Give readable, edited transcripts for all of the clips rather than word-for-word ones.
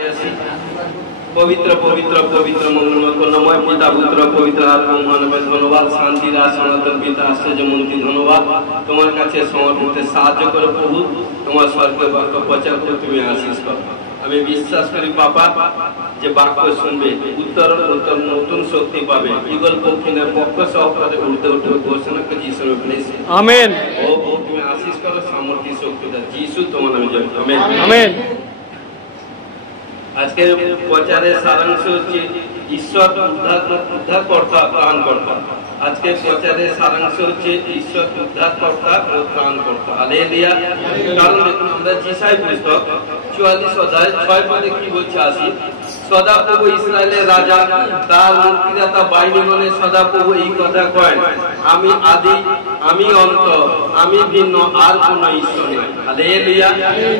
पवित्र पवित्र पवित्र मंगलमय करुणामय पिता पुत्र पवित्र आत्मा मानव धन्यवाद शांति राज सनातन पिता आश्चर्यमूर्ति धन्यवाद তোমার কাছে সমর্পিত সাহায্য করো প্রভু তোমার স্বর্গীয় বাক্য প্রচার করে তুমি আশীষ করো আমি বিশ্বাস করি বাবা যে বাক্য শুনবে উত্তর উত্তর নতুন শক্তি পাবে ইগল পক্ষিনের পক্ষ সহকারে উঠতে উঠে ঘোষণা করে যিশুর প্লেস আমেন ও তুমি আশীষ করো সামর্থ্য শক্তি দাও যিশু তোমার নামে জয় আমেন আমেন আজকে প্রচারের সারাংশ হচ্ছে ঈশ্বর উদ্ধারকর্তা ত্রাণকর্তা আজকে প্রচারের সারাংশ হচ্ছে ঈশ্বর উদ্ধারকর্তা ও ত্রাণকর্তা হালেলুয়া কারণ দেখুন আমরা যিশায় পুস্তক 44 অধ্যায় 6 পদে কি বলছে আসি সদাপ্রভু ইসরায়েলের রাজা তার মুক্তিদাতা বাহিনীগণে সদাপ্রভু এই কথা কয় আমি আদি আমি অন্ত আমি ভিন্ন আর কোন ঈশ্বর নাই হালেলুয়া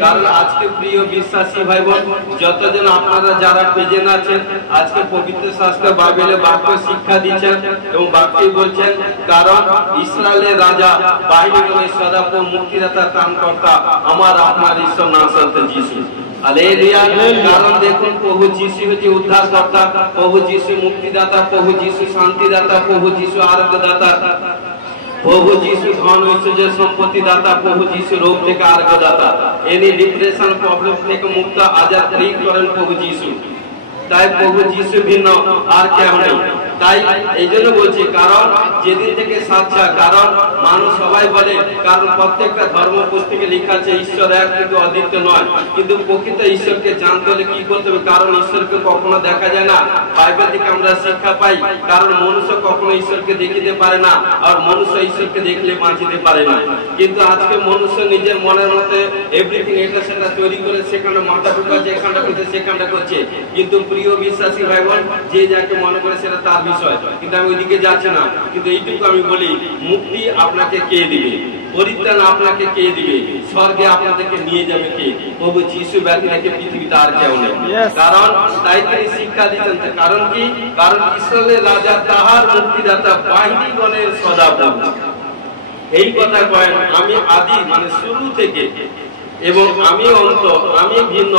কারণ আজকে প্রিয় বিশ্বাসী ভাই বোন যতজন আপনারা যারা প্রেজেন্ট আছেন আজকে পবিত্র শাস্ত্র বাইবেলে বাক্য শিক্ষা দিচ্ছেন এবং বাক্যে বলছেন কারণ ইসরায়েলের রাজা বাহিনীগণে সদাপ্রভু মুক্তিদাতা ত্রাণকর্তা আমার আপনার ঈশ্বর নাসরত যিশু হালেলুয়া কারণ দেখুন প্রভু যিশু হচ্ছে উদ্ধারকর্তা প্রভু যিশু মুক্তিদাতা প্রভু যিশু শান্তিদাতা প্রভু যিশু আরোগ্যদাতা প্রভু যিশু ধন ঐশ্বর্য সম্পত্তি দাতা প্রভু যিশু রোগ থেকে আরোগ্য দাতা এনি ডিপ্রেশন প্রবলেম থেকে মুক্ত আজাদ ফ্রি করেন প্রভু যিশু তাই প্রভু যিশু ভিন্ন আর কেউ নেই তাই এই জন্য বলছি কারণ যেদিন থেকে সাচ্চা কারণ মানুষ সবাই বলে কারণ প্রত্যেকটা ধর্ম পুস্তকে লেখা আছে ঈশ্বর এক কিন্তু অদ্বিতীয় নয় কিন্তু প্রকৃত ঈশ্বরকে জানতে হলে কি করতে হবে কারণ ঈশ্বরকে কখনো দেখা যায় না বাইবেল থেকে আমরা শিক্ষা পাই কারণ মনুষ্য কখনো ঈশ্বরকে দেখিতে পারে না আর মনুষ্য ঈশ্বরকে দেখলে বাঁচিতে পারে না কিন্তু আজকে মনুষ্য নিজের মনের মতে এভরিথিং এটা সেটা তৈরি করে সেখানে মাথা ঢুকাচ্ছে এখানটা করছে সেখানটা করছে কিন্তু প্রিয় বিশ্বাসী ভাই বোন যে যাকে মনে করে সেটা তার বিষয় কিন্তু আমি ওইদিকে যাচ্ছি না কিন্তু এইটুকু আমি বলি মুক্তি আপনাকে কে দিবে পরিত্রাণ আপনাকে কে দিবে স্বর্গে আপনাদেরকে নিয়ে যাবে কে প্রভু যিশু ব্যতীত রেখে পৃথিবীতে আর কেউ নেই কারণ তাই তিনি শিক্ষা দিতেন কারণ কি কারণ ইসরায়েলের রাজা তাহার মুক্তিদাতা বাহিনীগণের সদাপ্রভু এই কথা কয়েন আমি আদি মানে শুরু থেকে এবং আমি অন্ত আমি ভিন্ন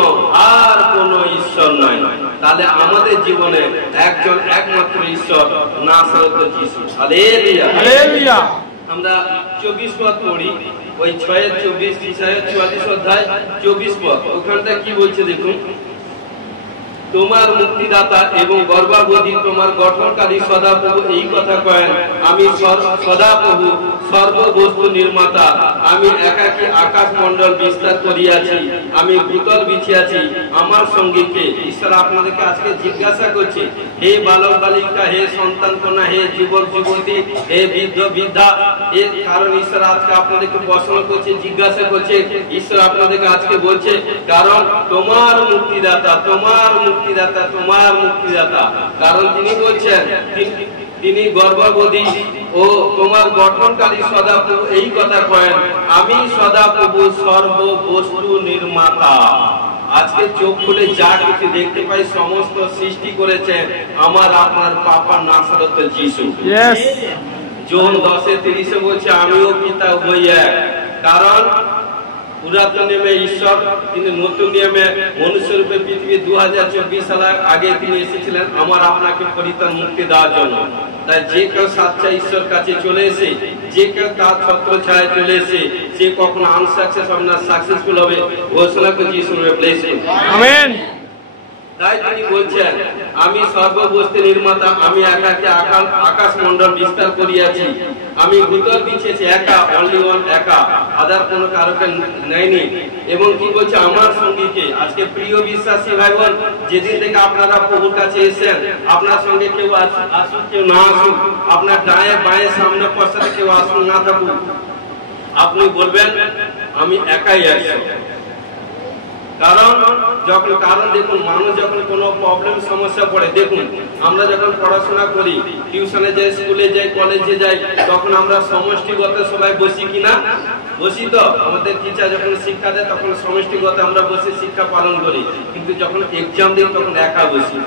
আর কোন ঈশ্বর নয় তাহলে আমাদের জীবনে একজন একমাত্র ঈশ্বর নাসরত যিশু হালেলুয়া হালেলুয়া আমরা 24 পদ পড়ি ওই 6:24 ইসাইয়া 44 অধ্যায় 24 পদ ওখানটা কি বলছে দেখুন তোমার মুক্তিদাতা এবং গর্ভবতী তোমার গঠনকারী সদাপ্রভু এই কথা কয়েন আমি সদাপ্রভু সর্ববস্তু নির্মাতা আমি একাকী আকাশ মণ্ডল বিস্তার করিয়াছি আমি ভূতল বিছিয়াছি আমার সঙ্গে কে ঈশ্বর আপনাদেরকে আজকে জিজ্ঞাসা করছে হে বালক বালিকা হে সন্তান কন্যা হে যুবক যুবতী হে বৃদ্ধ বৃদ্ধা এর কারণ ঈশ্বর আজকে আপনাদেরকে প্রশ্ন করছে জিজ্ঞাসা করছে ঈশ্বর আপনাদেরকে আজকে বলছে কারণ তোমার মুক্তিদাতা তোমার মুক্তিদাতা তোমার মুক্তিদাতা কারণ তিনি বলছেন তিনি গর্ভবতী ও তোমার গঠনকারী সদাপ্রভু এই কথা কয়েন আমি সদাপ্রভু সর্ববস্তু নির্মাতা আজকে চোখ খুলে যা কিছু দেখতে পাই সমস্ত সৃষ্টি করেছেন আমার আপনার পাপা নাসরত যিশু জন 10:30 বলছে আমিও পিতা হই এক কারণ পুরাতন নিয়মে ঈশ্বর কিন্তু নতুন নিয়মে মনুষ্য রূপে পৃথিবী 2024 সাল আগে তিনি এসেছিলেন আমার আপনাকে পরিত্রাণ মুক্তি দেওয়ার জন্য তাই যে কেউ সাচ্চা ঈশ্বর কাছে চলে এসে যে কেউ তার ছত্র ছায় চলে এসে সে কখনো আনসাকসেস হবে না সাকসেসফুল হবে ঘোষণা করছি ঈশ্বরের ব্লেসিং আমেন তাই তিনি বলছেন আমি সর্ববস্তু নির্মাতা আমি একাকী আকাশ মণ্ডল বিস্তার করিয়াছি আমি ভূতল বিছিয়েছি একা অনলি ওয়ান একা আদার কোনো কারকে নেয়নি এবং কি বলছে আমার সঙ্গীকে আজকে প্রিয় বিশ্বাসী ভাই বোন যেদিন থেকে আপনারা প্রভুর কাছে এসেছেন আপনার সঙ্গে কেউ আসুক কেউ না আসুক আপনার ডায়ে বাঁয়ে সামনে পশ্চাতে কেউ আসুক না থাকুক আপনি বলবেন আমি একাই আছি কারণ দেখুন মানুষ যখন কোনো প্রবলেম সমস্যা পড়ে দেখুন আমরা যখন পড়াশোনা করি টিউশনে যাই স্কুলে যাই কলেজে যাই তখন আমরা সমষ্টিগত সবাই বসি কিনা বসি তো আমাদের টিচার যখন শিক্ষা দেয় তখন সমষ্টিগত আমরা বসে শিক্ষা পালন করি কিন্তু যখন এক্সাম দিই তখন একা বসি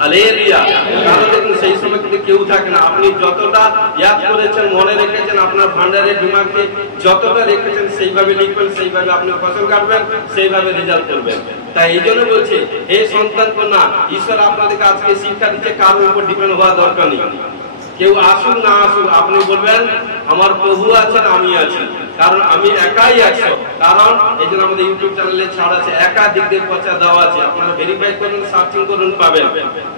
হালেলুয়া। কারণ দেখুন সেই সময় কিন্তু কেউ থাকে না, আপনি যতটা ইয়াদ করেছেন, মনে রেখেছেন, আপনার ভান্ডারের দিমাগে যতটা রেখেছেন সেইভাবে লিখবেন, সেইভাবে আপনি ফসল কাটবেন, সেইভাবে রেজাল্ট করবেন। তাই এই জন্য বলছে, হে সন্তান কন্যা, ঈশ্বর আপনাদেরকে আজকে শিক্ষা দিচ্ছে, কারোর উপর ডিপেন্ড হওয়া দরকার নেই। কেউ আসুক না আসুক, আপনি বলবেন আমার প্রভু আছেন, আমি আছি, কারণ আমি একাই আছি। কারণ এই জন্য আমাদের ইউটিউব চ্যানেলে ছাড় আছে, একাধিক প্রচার দেওয়া আছে, আপনারা ভেরিফাই করুন, সার্চিং করুন, পাবেন।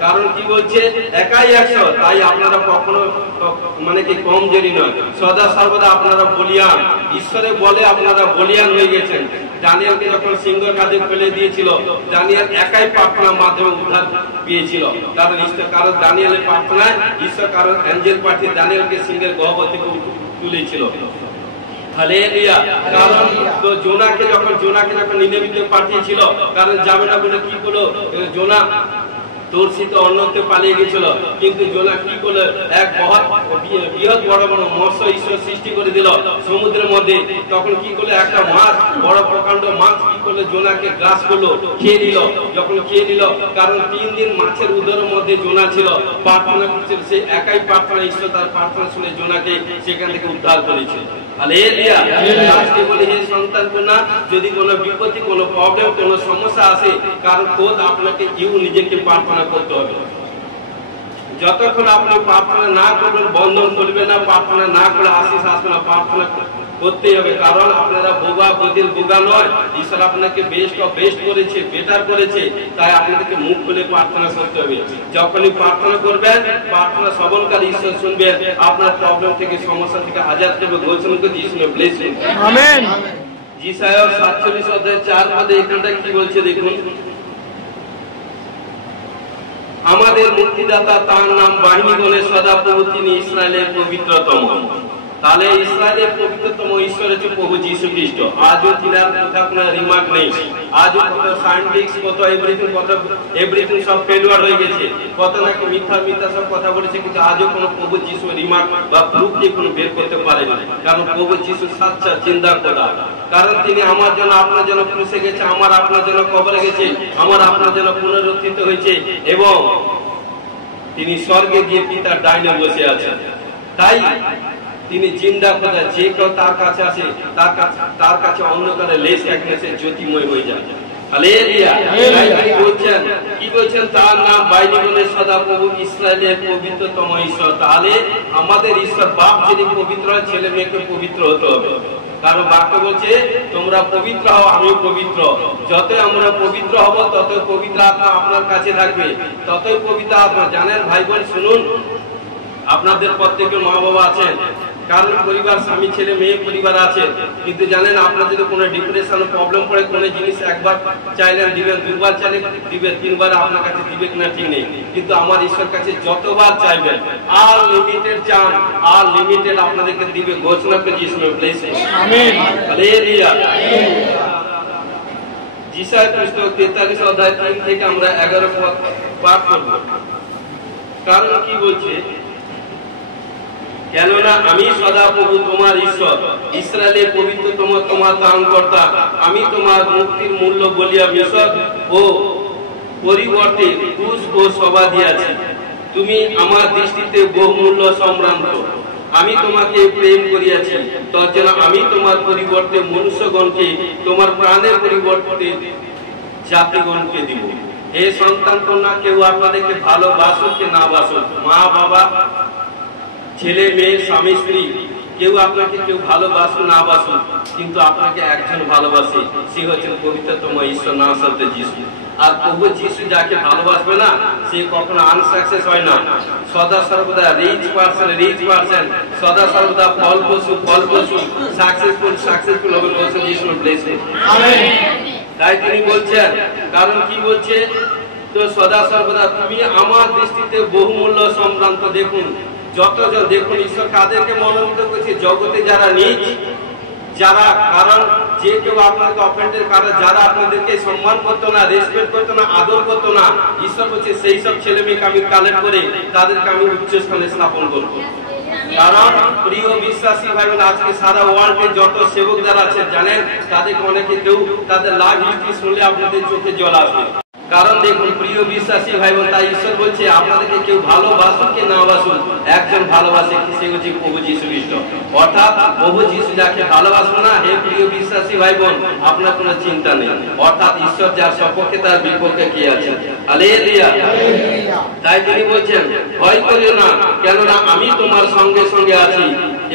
কারণ কি বলছে, একাই একশো, তাই আপনারা কখনো মানে কি কমজোরি নয়, সদা সর্বদা আপনারা বলিয়ান। ঈশ্বরে বলে আপনারা বলিয়ান হয়ে গেছেন। দানিয়েলকে যখন সিংহ কাজে ফেলে দিয়েছিল, দানিয়েল একাই প্রার্থনার মাধ্যমে উদ্ধার পেয়েছিল। কারণ দানিয়েলের প্রার্থনায় ঈশ্বর কারণ অ্যাঞ্জেল পাঠিয়ে দানিয়েলকে সিংহের গহ্বর থেকে তুলেছিল। হালেলুয়া। কারণ তো জোনাকে যখন নিনেভিতে পাঠিয়েছিল, কারণ যাবে না বলে কি করলো জোনা, দর্শিত অন্যত্র পালিয়ে গেছিল। কিন্তু জোনা কি করলো, এক বৃহৎ বড় বড় মৎস্য ঈশ্বর সৃষ্টি করে দিল সমুদ্রের মধ্যে। তখন কি করলো, একটা মাছ, বড় প্রকাণ্ড মাছ কি করলো, জোনাকে গ্রাস করলো, খেয়ে নিল। যখন খেয়ে নিল, কারণ 3 দিন মাছের উদরের মধ্যে জোনা ছিল, প্রার্থনা করছিল, সেই একাই প্রার্থনা, ঈশ্বর তার প্রার্থনা শুনে জোনাকে সেখান থেকে উদ্ধার করেছে। হালেলুয়া। আজকে বলি, হে সন্তান কন্যা, যদি কোনো বিপত্তি, কোনো প্রবলেম, কোনো সমস্যা আসে, কারণ খোদ আপনাকে নিজেকে প্রার্থনা করতে হবে। যতক্ষণ আপনি প্রার্থনা না করবেন, বন্ধন করবেন না, প্রার্থনা না করে আশিস আসবে না, প্রার্থনা করতেই হবে। কারণ আপনারা বোগা নয়, ঈশ্বর আপনাকে বেস্ট করেছে, বেটার করেছে, তাই আপনাদেরকে মুখ খুলে প্রার্থনা করতে হবে। যখনই প্রার্থনা করবেন, প্রার্থনা সবলকারী ঈশ্বর শুনবেন, আপনার প্রবলেম থেকে, সমস্যা থেকে আজাদ করবে। ঘোষণা করছি, ঈশ্বর ব্লেস করুন। আমেন। যিশায়া 47 অধ্যায় 4 পদে এখানটা কি বলছে দেখুন, আমাদের মুক্তিদাতা, তার নাম বাহিনীগণের সদাপ্রভু, তিনি ইসরায়েলের পবিত্রতম। তাহলে ইসরায়েলের পবিত্রতম ঈশ্বর হচ্ছে প্রভু যীশু খ্রিস্ট। আজও তিনার কথা কোনো রিমার্ক নেই। আজও কত সায়েন্টিস্ট, কত এভরিথিং সব ফেলিওর হয়ে গেছে, কত নাকি মিথ্যা সব কথা বলেছে, কিন্তু আজও কোনো প্রভু যীশু রিমার্ক বা প্রুফ দিয়ে কোনো বের করতে পারেনি। কারণ প্রভু যীশু সাচ্চা চিন্তা করা, কারণ তিনি আমার জন্য, আপনার জন্য ক্রুশে গেছে, আমার আপনার জন্য কবরে গেছে, আমার আপনার জন্য পুনরুত্থিত হয়েছে, এবং তিনি স্বর্গে গিয়ে পিতার ডাইনে বসে আছেন। তাই তিনি জিন্দা খোদা, যে কেউ তার কাছে আসে, তার কাছে অন্ধকারে লেশ একনেসে জ্যোতিময় হয়ে যায়। হালেলুয়া। কি বলছেন, তার নাম বাহিনীগণের সদাপ্রভু, ইসরায়েলের পবিত্রতম ঈশ্বর। তাহলে আমাদের ঈশ্বর বাপ যদি পবিত্র হয়, ছেলে মেয়েকে পবিত্র হতে হবে। কারণ বাক্য বলছে, তোমরা পবিত্র হও, আমিও পবিত্র। যতই আমরা পবিত্র হব, ততই পবিত্র আত্মা আপনার কাছে থাকবে, ততই পবিত্র আত্মা। জানেন ভাই বোন, শুনুন, আপনাদের প্রত্যেকের মা বাবা আছেন, কারণ পরিবার, স্বামী, ছেলে, মেয়ে পরিবার আছে, কিন্তু জানেন আপনার যদি কোনো ডিপ্রেশন প্রবলেম পড়ে, কোনো জিনিস একবার চাইলেন দিবেন, 2বার চাইলে দিবেন, 3বার আপনার কাছে দিবে কিনা ঠিক নেই। কিন্তু আমার ঈশ্বর কাছে যতবার চাইবেন, আর লিমিটেড চান, আর লিমিটেড আপনাদেরকে দিবে। ঘোষণা করে যিশু ব্লেসিং। আমেন। হালেলুয়া। যিশায়া পুস্তক 43 অধ্যায় 3 থেকে আমরা 11 পদ পাঠ করব। কারণ কি বলছে, কেননা আমি সদাপ্রভু তোমার ঈশ্বর, ইসরায়েলের পবিত্রতম, তোমার ত্রাণকর্তা। আমি তোমার মুক্তির মূল্য বলিয়া মিশর ও পরিবর্তে ঘুষ ও সভা দিয়াছি। তুমি আমার দৃষ্টিতে বহুমূল্য সম্ভ্রান্ত। আমি তোমাকে প্রেম করিয়াছি, তজ্জন্য আমি তোমার পরিবর্তে মনুষ্যগণকে, তোমার প্রাণের পরিবর্তে জাতিগণকে দিব। হে সন্তান কন্যা, কেউ আপনাদেরকে ভালোবাসুক কে না বাসুক, মা বাবা, ছেলে মেয়ে, স্বামী স্ত্রী, কেউ আপনাকে কেউ ভালোবাসুক না বাসুক, কিন্তু আপনাকে একজন ভালোবাসে, সে হচ্ছেন পবিত্রতম ঈশ্বর, নাম হচ্ছে যিশু। আর প্রভু যিশু যাকে ভালোবাসবে না, সে কখনো আনসাকসেস হয় না। সদা সর্বদা রিচ পারসন, সদা সর্বদা ফলপ্রসূ, সাকসেসফুল হবে। যিশু ব্লেসিং। আমেন। তাই তিনি বলছেন, কারণ কি বলছে, তো সদা সর্বদা তুমি আমার দৃষ্টিতে বহুমূল্য সম্ভ্রান্ত। দেখুন, যতজন দেখুন, ঈশ্বর কাদেরকে মনোনীত করেছে, জগতে যারা নিজ, যারা, কারণ যে কেউ আপনাকে অফেন্ডের, কারণ যারা আপনাদেরকে সম্মান করতো না, রেসপেক্ট করতো না, আদর করতো না, ঈশ্বর বলছে সেই সব ছেলে মেয়েকে আমি কালেক্ট করে তাদেরকে আমি উচ্চ স্থানে স্থাপন করবো। কারণ প্রিয় বিশ্বাসী ভাই বোন, আজকে সারা ওয়ার্ল্ডে যত সেবক যারা আছে, জানেন তাদেরকে অনেকে কেউ তাদের লাভ হিস্ট্রি শুনলে আপনাদের চোখে জল আসবে। কারণ দেখুন প্রিয় বিশ্বাসী ভাই বোন, তাই ঈশ্বর বলছে আপনাদেরকে কেউ ভালোবাসুক কি না বাসুক, একজন ভালোবাসে, সে হচ্ছে প্রভু যিশু খ্রিস্ট। অর্থাৎ প্রভু যিশু যাকে ভালোবাসবে না, হে প্রিয় বিশ্বাসী ভাই বোন, আপনার কোনো চিন্তা নেই। অর্থাৎ ঈশ্বর যার সপক্ষে তার বিপক্ষে কে আছে? হালেলুয়া। তাই তিনি বলছেন ভয় করিও না, কেননা আমি তোমার সঙ্গে সঙ্গে আছি।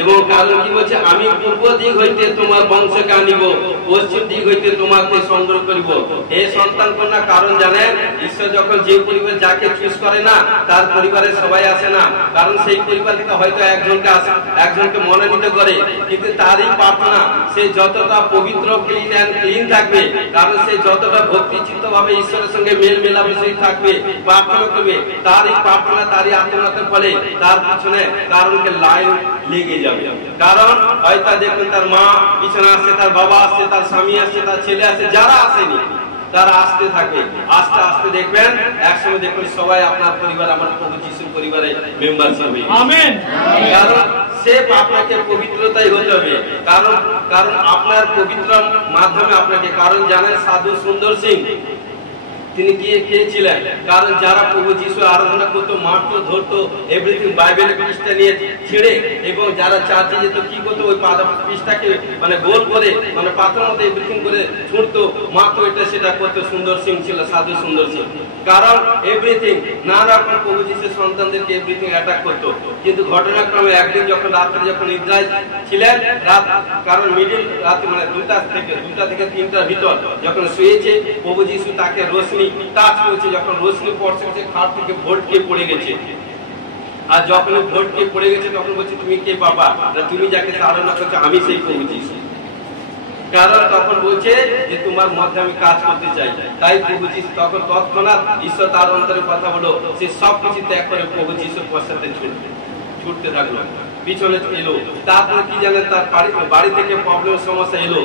এবং কারণ কি বলছে, আমি পূর্ব দিক হইতে তোমার বংশকে আনিব, পশ্চিম দিক হইতে তোমাকে সংগ্রহ করিব। হে সন্তান কন্যা, কারণ জানেন ঈশ্বর যখন যে পরিবার যাকে চুজ করে না, তার পরিবারের সবাই আসে না। কারণ সেই পরিবার থেকে হয়তো একজনকে মনোনীত করে, কিন্তু তারই প্রার্থনা সে যতটা পবিত্র ক্লিন থাকবে, কারণ সে যতটা ভক্তিচিত্ত ভাবে ঈশ্বরের সঙ্গে মেল মেলামেশাই থাকবে, প্রার্থনা করবে, তারই প্রার্থনা তারই আত্মনাথের ফলে তার পিছনে কারণকে লাইন লেগে যাবে। কারণ হয়তো দেখুন তার মা পিছনে আসছে, তার বাবা আসছে, তার স্বামী আসছে, তার ছেলে আসছে, যারা আসেনি তারা আসতে থাকে। আস্তে আস্তে দেখবেন একসঙ্গে দেখুন সবাই আপনার পরিবার আমার প্রভু যিশুর পরিবারে মেম্বার হবে। আমেন। কারণ সে আপনাকে পবিত্রতাই হতে হবে। কারণ আপনার পবিত্র মাধ্যমে আপনাকে, কারণ জানেন সাধু সুন্দর সিং তিনি কে ছিলেন? কারণ যারা প্রভু যিশু আরাধনা করতো, মারতো, ধরতো, এভরিথিং বাইবেল পৃষ্ঠা নিয়ে ছিঁড়ে, এবং যারা চার্চে যেত কি করতো, ওই পৃষ্ঠাকে মানে গোল করে মানে পাথরের মতো এভরিথিং করে ছুঁড়তো, মারতো, এটা সেটা করতো। সুন্দর সিং ছিল, সাধু সুন্দর সিং। কারণ এভরিথিং নানা রকম প্রভু যিশুর সন্তানদেরকে এভরিথিং অ্যাটাক করতো। কিন্তু ঘটনাক্রমে একদিন যখন রাত্রে যখন নিদ্রায় ছিলেন, কারণ মিডিল রাতে মানে 2টা থেকে 3টার ভিতর যখন শুয়েছে, প্রভু যিশু তাকে রোশনি টাচ করেছে। যখন রোশনি পড়ছে, খাট থেকে ভোটকে পড়ে গেছে। আর যখন ভোটকে পড়ে গেছে তখন বলছে, তুমি কে বাবা? তুমি যাকে আরাধনা করছো আমি সেই প্রভু যিশু। কারণ তখন বলছে যে তোমার মধ্যে আমি কাজ করতে চাই। তাই প্রভু যিশু তখন তৎক্ষণাৎ ঈশ্বর তার অন্তরে কথা বলো, সে সব কিছু ত্যাগ করে প্রভু যিশুর পশ্চাতে ছুটতে থাকলো, পিছনে এলো। তারপর কি জানেন, তার বাড়ি থেকে প্রবলেম সমস্যা এলো,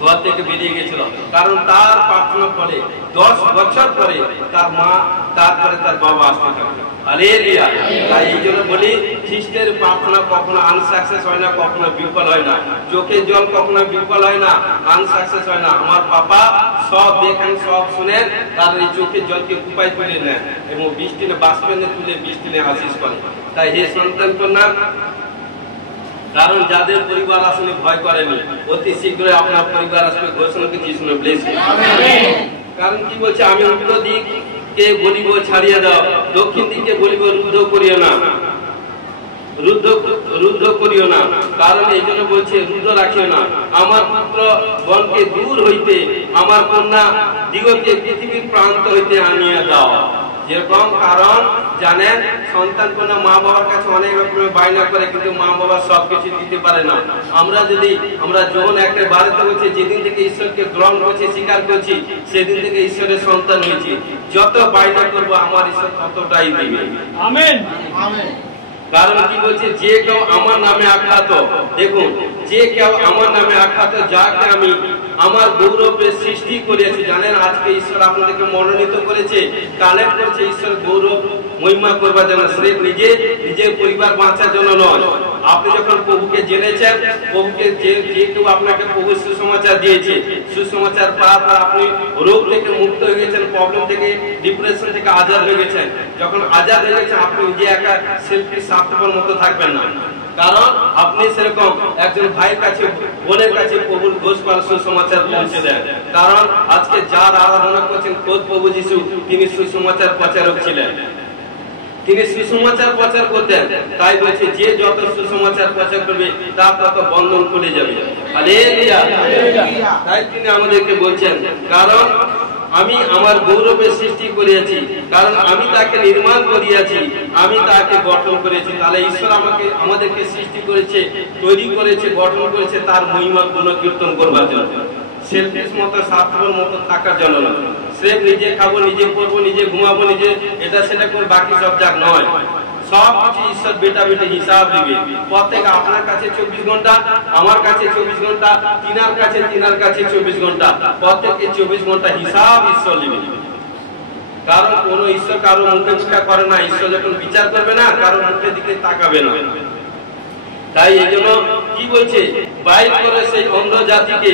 ঘর থেকে বেরিয়ে গেছিল। কারণ তার প্রার্থনার ফলে 10 বছর পরে তার মা, তারপরে তার বাবা আসতে থাকলো। হালেলুয়া। তাই এই জন্য বলি, খ্রিস্টের প্রার্থনা কখনো আনসাকসেস হয় না, কখনো বিফল হয় না। চোখের জল কখনো বিফল হয় না, আনসাকসেস হয় না। আমার পাপা সব দেখেন, সব শুনেন, তার এই চোখের জলকে কুপায় তুলে নেন এবং বৃষ্টি বাষ্পে তুলে বৃষ্টি আশিস করে। তাই হে সন্তান কন্যা, কারণ যাদের পরিবার আসলে ভয় করেনি, অতি শীঘ্রই আপনার পরিবার আসবে ঘোষণা করছি, শুনে ব্লেস। কারণ কি বলছে, আমি উত্তর দিককে বলিব ছাড়িয়ে দাও, দক্ষিণ দিকে বলিব রুদ্ধ করিও না, রুদ্ধ করিও না। কারণ এই জন্য বলছে রুদ্ধ রাখিও না। আমার পুত্র গণকে দূর হইতে, আমার কন্যা দিগকে পৃথিবীর প্রান্ত হইতে আনিয়া দাও। যেরকম, কারণ জানেন সন্তান কন্যা মা বাবার কাছে অনেক রকমের বায়না করে, কিন্তু মা বাবা সবকিছু দিতে পারে না। আমরা যখন একটা বাড়িতে হচ্ছে, যেদিন থেকে ঈশ্বরকে গ্রহণ করছি, স্বীকার করছি, সেদিন থেকে ঈশ্বরের সন্তান হয়েছি। যত বায়না করবো আমার ঈশ্বর ততটাই দিবে। আমেন। কারণ কি বলছে, যে কেউ আমার নামে আখ্যাত, দেখুন, যে কেউ আমার নামে আখ্যাত, যাকে আমি আমার গৌরবের সৃষ্টি করেছি। জানেন আজকে ঈশ্বর আপনাদেরকে মনোনীত করেছে, কালেক্ট করেছে ঈশ্বর গৌরব মহিমা করবার জন্য, সির্ফ নিজের পরিবার বাঁচার জন্য নয়। আপনি যখন প্রভুকে জেনেছেন, প্রভুকে যে কেউ আপনাকে প্রভু সুসমাচার দিয়েছে, সুসমাচার পাওয়ার পর আপনি রোগ থেকে মুক্ত হয়ে গেছেন, প্রবলেম থেকে, ডিপ্রেশন থেকে আজাদ হয়ে গেছেন। যখন আজাদ হয়ে গেছেন, আপনি নিজে একা সেলফি স্বার্থপর মতো থাকবেন না। কারণ আপনি সেরকম একজন ভাইয়ের কাছে, বোনের কাছে প্রভুর গোসপাল সুসমাচার পৌঁছে দেন। কারণ আজকে যার আরাধনা করছেন খোদ প্রভু যিশু, তিনি সুসমাচার প্রচারক ছিলেন, তিনি সুসমাচার প্রচার করতেন। তাই বলছে, যে যত সুসমাচার প্রচার করবে তার তত বন্ধন খুলে যাবে। হালেলুয়া। তাই তিনি আমাদেরকে বলছেন, কারণ আমি আমার গৌরবের সৃষ্টি করিয়াছি, কারণ আমি তাকে নির্মাণ করিয়াছি, আমি তাকে গঠন করেছি। তাহলে ঈশ্বর আমাদেরকে সৃষ্টি করেছে, তৈরি করেছে, গঠন করেছে তার মহিমা গুণকীর্তন করবার জন্য, সেলফিশ মতো স্বার্থপর মতো থাকার জন্য না। স্রেফ নিজে খাবো, নিজে করবো, নিজে ঘুমাবো, নিজে এটা সেটা করে বাকি সব যাক নয়। সব কিছু ঈশ্বর বেটা বেটে হিসাব দিবে। প্রত্যেক আপনার কাছে 24 ঘন্টা, আমার কাছে 24 ঘন্টা, তিনার কাছে 24 ঘন্টা, প্রত্যেককে 24 ঘন্টা হিসাব ঈশ্বর দিবে। কারণ কোন ঈশ্বর কারো মুখে বিচার করে না। ঈশ্বর যখন বিচার করবে না, কারো মুখের দিকে তাকাবে না। তাই এই জন্য কি বলছে, বাইর করে সেই অন্ধ জাতিকে,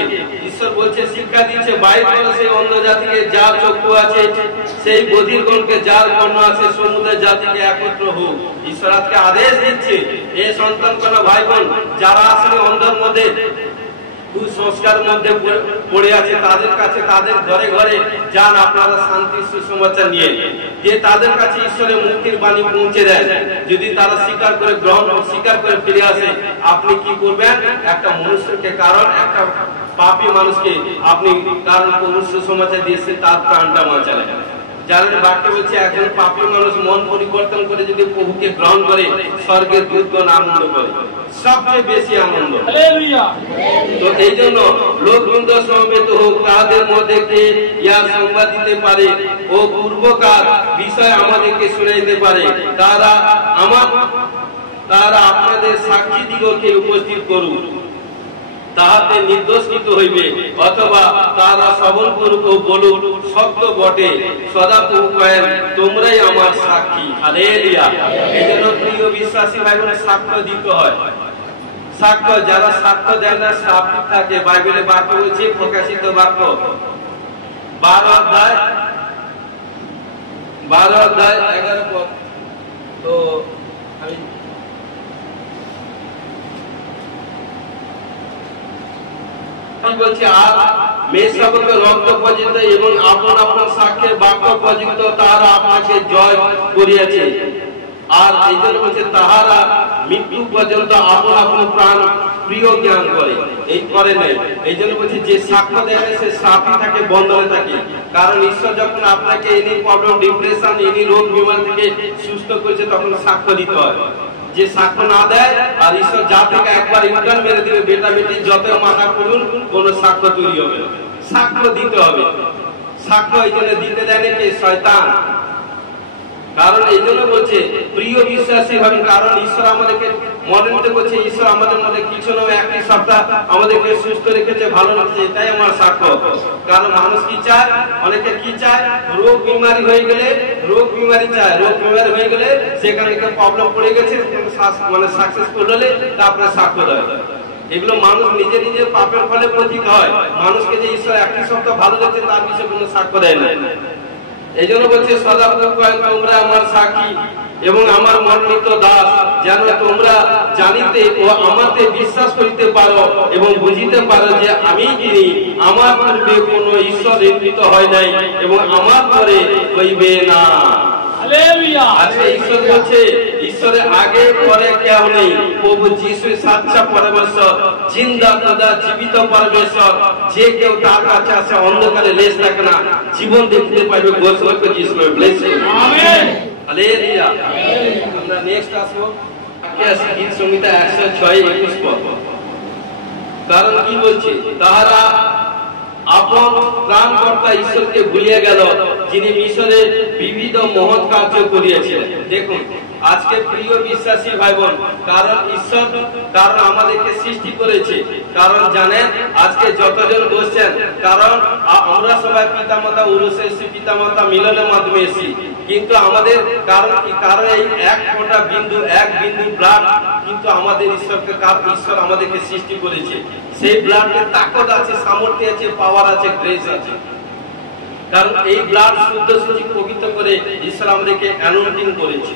ঈশ্বর বলছে শিক্ষা দিচ্ছে, বাইর করে সেই অন্ধ জাতিকে, যার চক্ষু আছে সেই বধিরগণকে, যার কর্ণ আছে সমুদ্রের জাতিকে একত্র হোক। ঈশ্বর আজকে আদেশ দিচ্ছে, এ সন্তান কোন ভাই বোন যারা আসলে অন্ধের মধ্যে কুসংস্কারের মধ্যে পড়ে আছে, তাদের কাছে, তাদের ঘরে ঘরে যান, আপনারা শান্তির সুসমাচার নিয়ে, যে তাদের কাছে ঈশ্বরের মুক্তির বাণী পৌঁছে দেয়। যদি তারা স্বীকার করে স্বীকার করে ফিরে আসে, আপনি কি করবেন? একটা মনুষ্যকে, কারণ একটা পাপী মানুষকে আপনি কারণ সুসমাচার দিয়েছে, তার প্রাণটা বাঁচালেন। যাদের বাক্য বলছে, একজন পাপী মানুষ মন পরিবর্তন করে যদি প্রভুকে গ্রহণ করে, স্বর্গের দূতগণ আনন্দ করে, সবচেয়ে বেশি আনন্দ। তো এই জন্য লোকবৃন্দ সমবেত হোক, তাদের মধ্যে কে ইয়া সংবাদ দিতে পারে ও পূর্বকার বিষয় আমাদেরকে শুনাইতে পারে, তারা আপনাদের সাক্ষী দিগকে উপস্থিত করুক, তাহাতে নির্দোষিত হইবে, অথবা তারা শ্রবণ করুক ও বলুক, সত্য বটে, সদাপ্রভু কহেন, তোমরাই আমার সাক্ষী। হালেলুয়া। এই জন্য প্রিয় বিশ্বাসী ভাই বোন, সাক্ষ্য দিতে হয়। সাক্ষ্য, যারা সাক্ষ্য দেয় না সাক্ষী থাকে। বাইবেলে বাক্য বলছে, প্রকাশিত বাক্য 12 অধ্যায় 11 পদ। তো আমি বলছি, আর মেষশাবকের রক্ত পর্যন্ত এবং আপন আপন সাক্ষ্যের বাক্য পর্যন্ত তাহারা আপনাকে জয় করিয়াছে। আর এই জন্য বলছে, তাহারা মৃত্যু পর্যন্ত আপন আপন প্রাণ প্রিয় জ্ঞান করে, এই করে নাই। এই জন্য বলছে, যে সাক্ষ্য দেয় সে সাথী থাকে, বন্ধনে থাকে। কারণ ঈশ্বর যখন আপনাকে এনি প্রবলেম, ডিপ্রেশন, এনি রোগ বিমার থেকে সুস্থ করেছে, তখন সাক্ষ্য দিতে হয়। যে সাক্ষ্য না দেয়, আর ঈশ্বর যা থেকে একবার ইন্টার মেরে দিবে, বেটা বেটি যত মাথা করুন, কোন সাক্ষ্য তৈরি হবে না। সাক্ষ্য দিতে হবে। সাক্ষ্য এই জন্য দিতে দেয় নাকি শয়তান। কারণ এই জন্য বলছে, প্রিয় বিশ্বাসী হবে, কারণ ঈশ্বর আমাদেরকে মনোনীত করছে, ঈশ্বর আমাদের মধ্যে কিছু নয়, একটি সপ্তাহ আমাদেরকে সুস্থ রেখেছে, ভালো রেখেছে, এটাই আমার সাক্ষ্য। কারণ মানুষ কি চায়, অনেকে কি চায়, রোগ বিমারি হয়ে গেলে, রোগ বিমারি চায়, রোগ বিমারি হয়ে গেলে সেখানে প্রবলেম পড়ে গেছে, মানে সাকসেসফুল হলে তারপরে সাক্ষ্য দেয়। এগুলো মানুষ নিজে নিজের পাপের ফলে পতিত হয়। মানুষকে যে ঈশ্বর একটি সপ্তাহ ভালো রেখেছে, তার বিষয়ে কোনো সাক্ষ্য দেয় না। এই জন্য বলছে, সদাপ্রভু কহেন, তোমরা আমার সাক্ষী এবং আমার মনোনীত দাস, যেন তোমরা জানিতে ও আমাতে বিশ্বাস করিতে পারো এবং বুঝিতে পারো যে আমি যিনি, আমার পূর্বে কোন ঈশ্বর নির্মিত হয় নাই এবং আমার পরে হইবে না। আজকে ঈশ্বর বলছে, ঈশ্বরের আগে পরে কেউ নেই। প্রভু যিশু সাচ্চা পরমেশ্বর, জিন্দা খোদা, জীবিত পরমেশ্বর। যে কেউ তার কাছে আসে, অন্ধকারে লেশ থাকে না, জীবন দেখতে পাইবে। গোস্বর্গ যিশু ব্লেস করুন। আমেন। হালেলুয়া। আমরা নেক্সট আসবো গীত সংহিতা 106-21 পদ। কারণ কি বলছে, তাহারা আপন প্রাণকর্তা ঈশ্বরকে ভুলিয়ে গেল, যিনি মিশরে বিবিধ মহৎ কার্য করিয়াছিলেন। দেখুন আজকে প্রিয় বিশ্বাসী ভাই বোন, কারণ ঈশ্বর, কারণ আমাদেরকে সৃষ্টি করেছে, কারণ জানেন আজকে যতজন বসছেন, কারণ আমরা সবাই পিতামাতা উরুষে এসেছি, পিতামাতা মিলনের মাধ্যমে এসেছি, কিন্তু আমাদের কারণ কি, কারণ এই এক ফোঁটা বিন্দু, এক বিন্দু ব্লাড কিন্তু আমাদের ঈশ্বরকে, ঈশ্বর আমাদেরকে সৃষ্টি করেছে। সেই ব্লাডের তাকত আছে, সামর্থ্য আছে, পাওয়ার আছে, গ্রেস আছে। কারণ এই ব্লাড শুদ্ধ সূচি পবিত্র করে ঈশ্বর আমাদেরকে অ্যানোইন্টিং করেছে।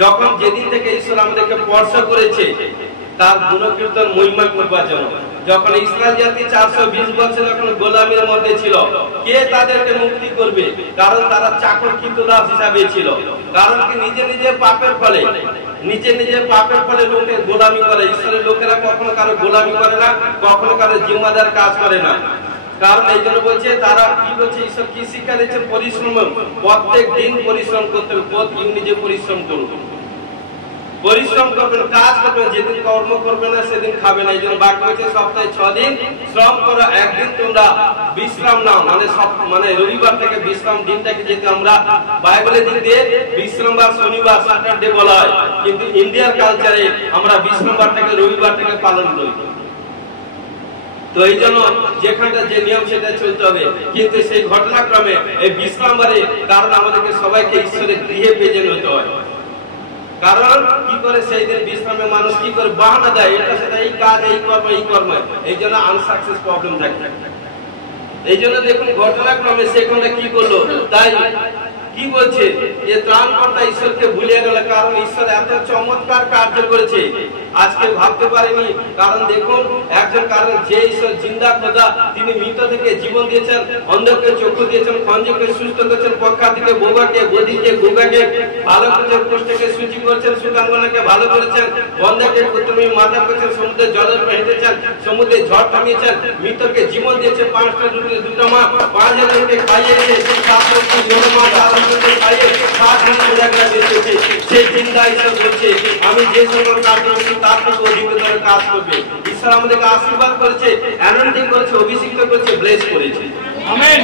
যখন যেদিন থেকে ঈশ্বর আমাদেরকে স্পর্শ করেছে, তার গুণকীর্তন মহিমা করবার জন্য। যখন ইসরায়েল জাতি 420 বছর যখন গোলামীর মধ্যে ছিল, কে তাদেরকে মুক্তি করবে? কারণ তারা চাকর কৃতদাস হিসাবে ছিল। কারণ কি, নিজে নিজে পাপের ফলে, নিজে নিজে পাপের ফলে লোকের গোলামি করে। ঈশ্বরের লোকেরা কখনো কারো গোলামি করে না, কখনো কারো জিম্মাদার কাজ করে না। কারণ এই জন্য বলছে, তারা কি বলছে, ঈশ্বর কি শিক্ষা দিচ্ছে, পরিশ্রম, প্রত্যেক দিন পরিশ্রম করতে হবে। প্রতি নিজে পরিশ্রম করুন, পরিশ্রম করবেন, কাজ করবেন, যেদিন কর্ম করবে না সেদিন খাবে না। এই জন্য বাক্য হচ্ছে, সপ্তাহে 6 দিন শ্রম করো, একদিন তোমরা বিশ্রাম নাও। মানে রবিবার থেকে বিশ্রাম দিনটাকে যেতে আমরা বাইবেলের দিক দিয়ে বিশ্রামবার, শনিবার, স্যাটারডে বলা হয়, কিন্তু ইন্ডিয়ার কালচারে আমরা বিশ্রামবারটাকে রবিবারটাকে পালন করি। তো এই জন্য যেখানটা যে নিয়ম সেটা চলতে হবে, কিন্তু সেই ঘটনাক্রমে এই বিশ্রামবারে, কারণ আমাদেরকে সবাইকে ঈশ্বরের গৃহে প্রেজেন্ট হতে হয়। কারণ কি করে সেই দিন বিশ্রামে মানুষ কি করে বাহানা দেয়, এটা সেটা, এই কাজ, এই কর্ম, এই জন্য আনসাকসেস প্রবলেম থাকে। এই জন্য দেখুন ঘটনাক্রমে সেখানে কি করলো, তাই কি বলছে, যে ত্রাণকর্তা ঈশ্বরকে ভুলে গেল, কারণ ঈশ্বর এত চমৎকার কার্য করেছে আজকে ভাবতে পারেনি। কারণ দেখুন একজন, কারণ যে ঈশ্বর জিন্দা খোদা, তিনি মৃত থেকে জীবন দিয়েছেন, অন্ধকে চক্ষু দিয়েছেন, খঞ্জকে সুস্থ করেছেন, পক্ষাতিকে বোবাকে, বধিকে গুগাকে ভালো করেছেন, কুষ্ঠকে সূচি করেছেন, সুকাঙ্গনাকে ভালো করেছেন, বন্ধাকে পুত্রমী মাথা করেছেন, সমুদ্রের জলের উপর হেঁটেছেন, সমুদ্রে ঝড় থামিয়েছেন, মৃতকে জীবন দিয়েছে, 5টা রুটি 2টা মাছ, 5,000কে খাইয়েছে, 7 মাছ খাইয়ে 7 বোঝা দিয়েছে। সেই জিন্দা ঈশ্বর বলছে, আমি যে সকল কাজ করছি তার থেকে অধিকতর কাজ করবে। ঈশ্বর আমাদেরকে আশীর্বাদ করেছে, অ্যানয়েন্টিং করেছে, অভিষিক্ত করেছে, ব্লেস করেছে। আমেন।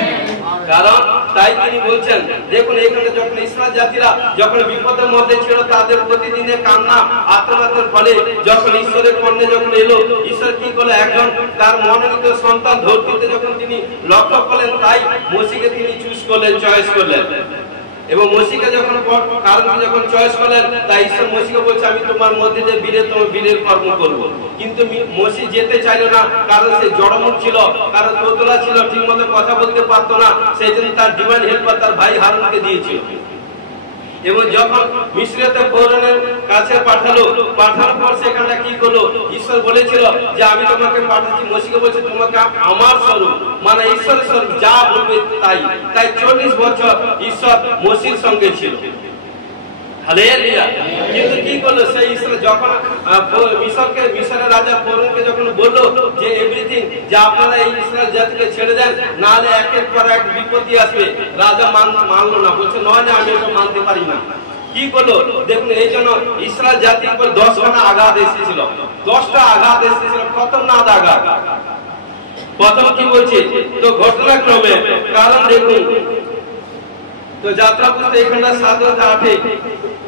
কারণ তাই তিনি বলছেন, দেখুন এখানে যখন ইসরায়েল জাতিরা যখন বিপদের মধ্যে ছিল, তাদের প্রতিদিনের কান্না আত্মনাদের ফলে যখন ঈশ্বরের কর্ণে যখন এলো, ঈশ্বর কি করলো, একজন তার মনোনীত সন্তান ধরতে যখন তিনি লক্ষ্য করলেন, তাই মসিকে তিনি চুজ করলেন, চয়েস করলেন। এবং মসিকে যখন যখন চয়েস করলেন, তাই ঈশ্বর মসিকে বলছে, আমি তোমার মধ্যে যে তোমার বীরের কর্ম করবো। কিন্তু মসি যেতে চাইল না, কারণ সে জড়মুখ ছিল, কারণ তোতলা ছিল, ঠিক মতো কথা বলতে পারতো না। সেই জন্য তার ডিভাইন হেল্পার তার ভাই হারুনকে দিয়েছিল। এবং যখন মিশরীয়তে ফরৌনের কাছে পাঠানোর পর সেখানে কি করলো, ঈশ্বর বলেছিল যে আমি তোমাকে পাঠাচ্ছি। মসিকে বলছে, তোমাকে আমার স্বরূপ, মানে ঈশ্বরের স্বরূপ, যা বলবে তাই 40 বছর ঈশ্বর মসির সঙ্গে ছিল। হালেলুয়া। কিন্তু কি করলো সেই ঈশ্বর, যখন মিশরের রাজা ফরৌনকে যখন বললো যে এভরিথিং, যে আপনারা এই ইসরায়েল জাতিকে ছেড়ে দেন, নাহলে একের পর এক বিপত্তি আসবে, রাজা মানলো না, বলছে নয় না, আমি এটা মানতে পারি না। কি করলো দেখুন, এই জন্য ইসরায়েল জাতির উপর 10খানা আঘাত এসেছিল, 10টা আঘাত এসেছিল, খতরনাক আঘাত। প্রথম কি বলছে, তো ঘটনাক্রমে, কারণ দেখুন তো যাত্রা পুস্তক এখানে 7-8,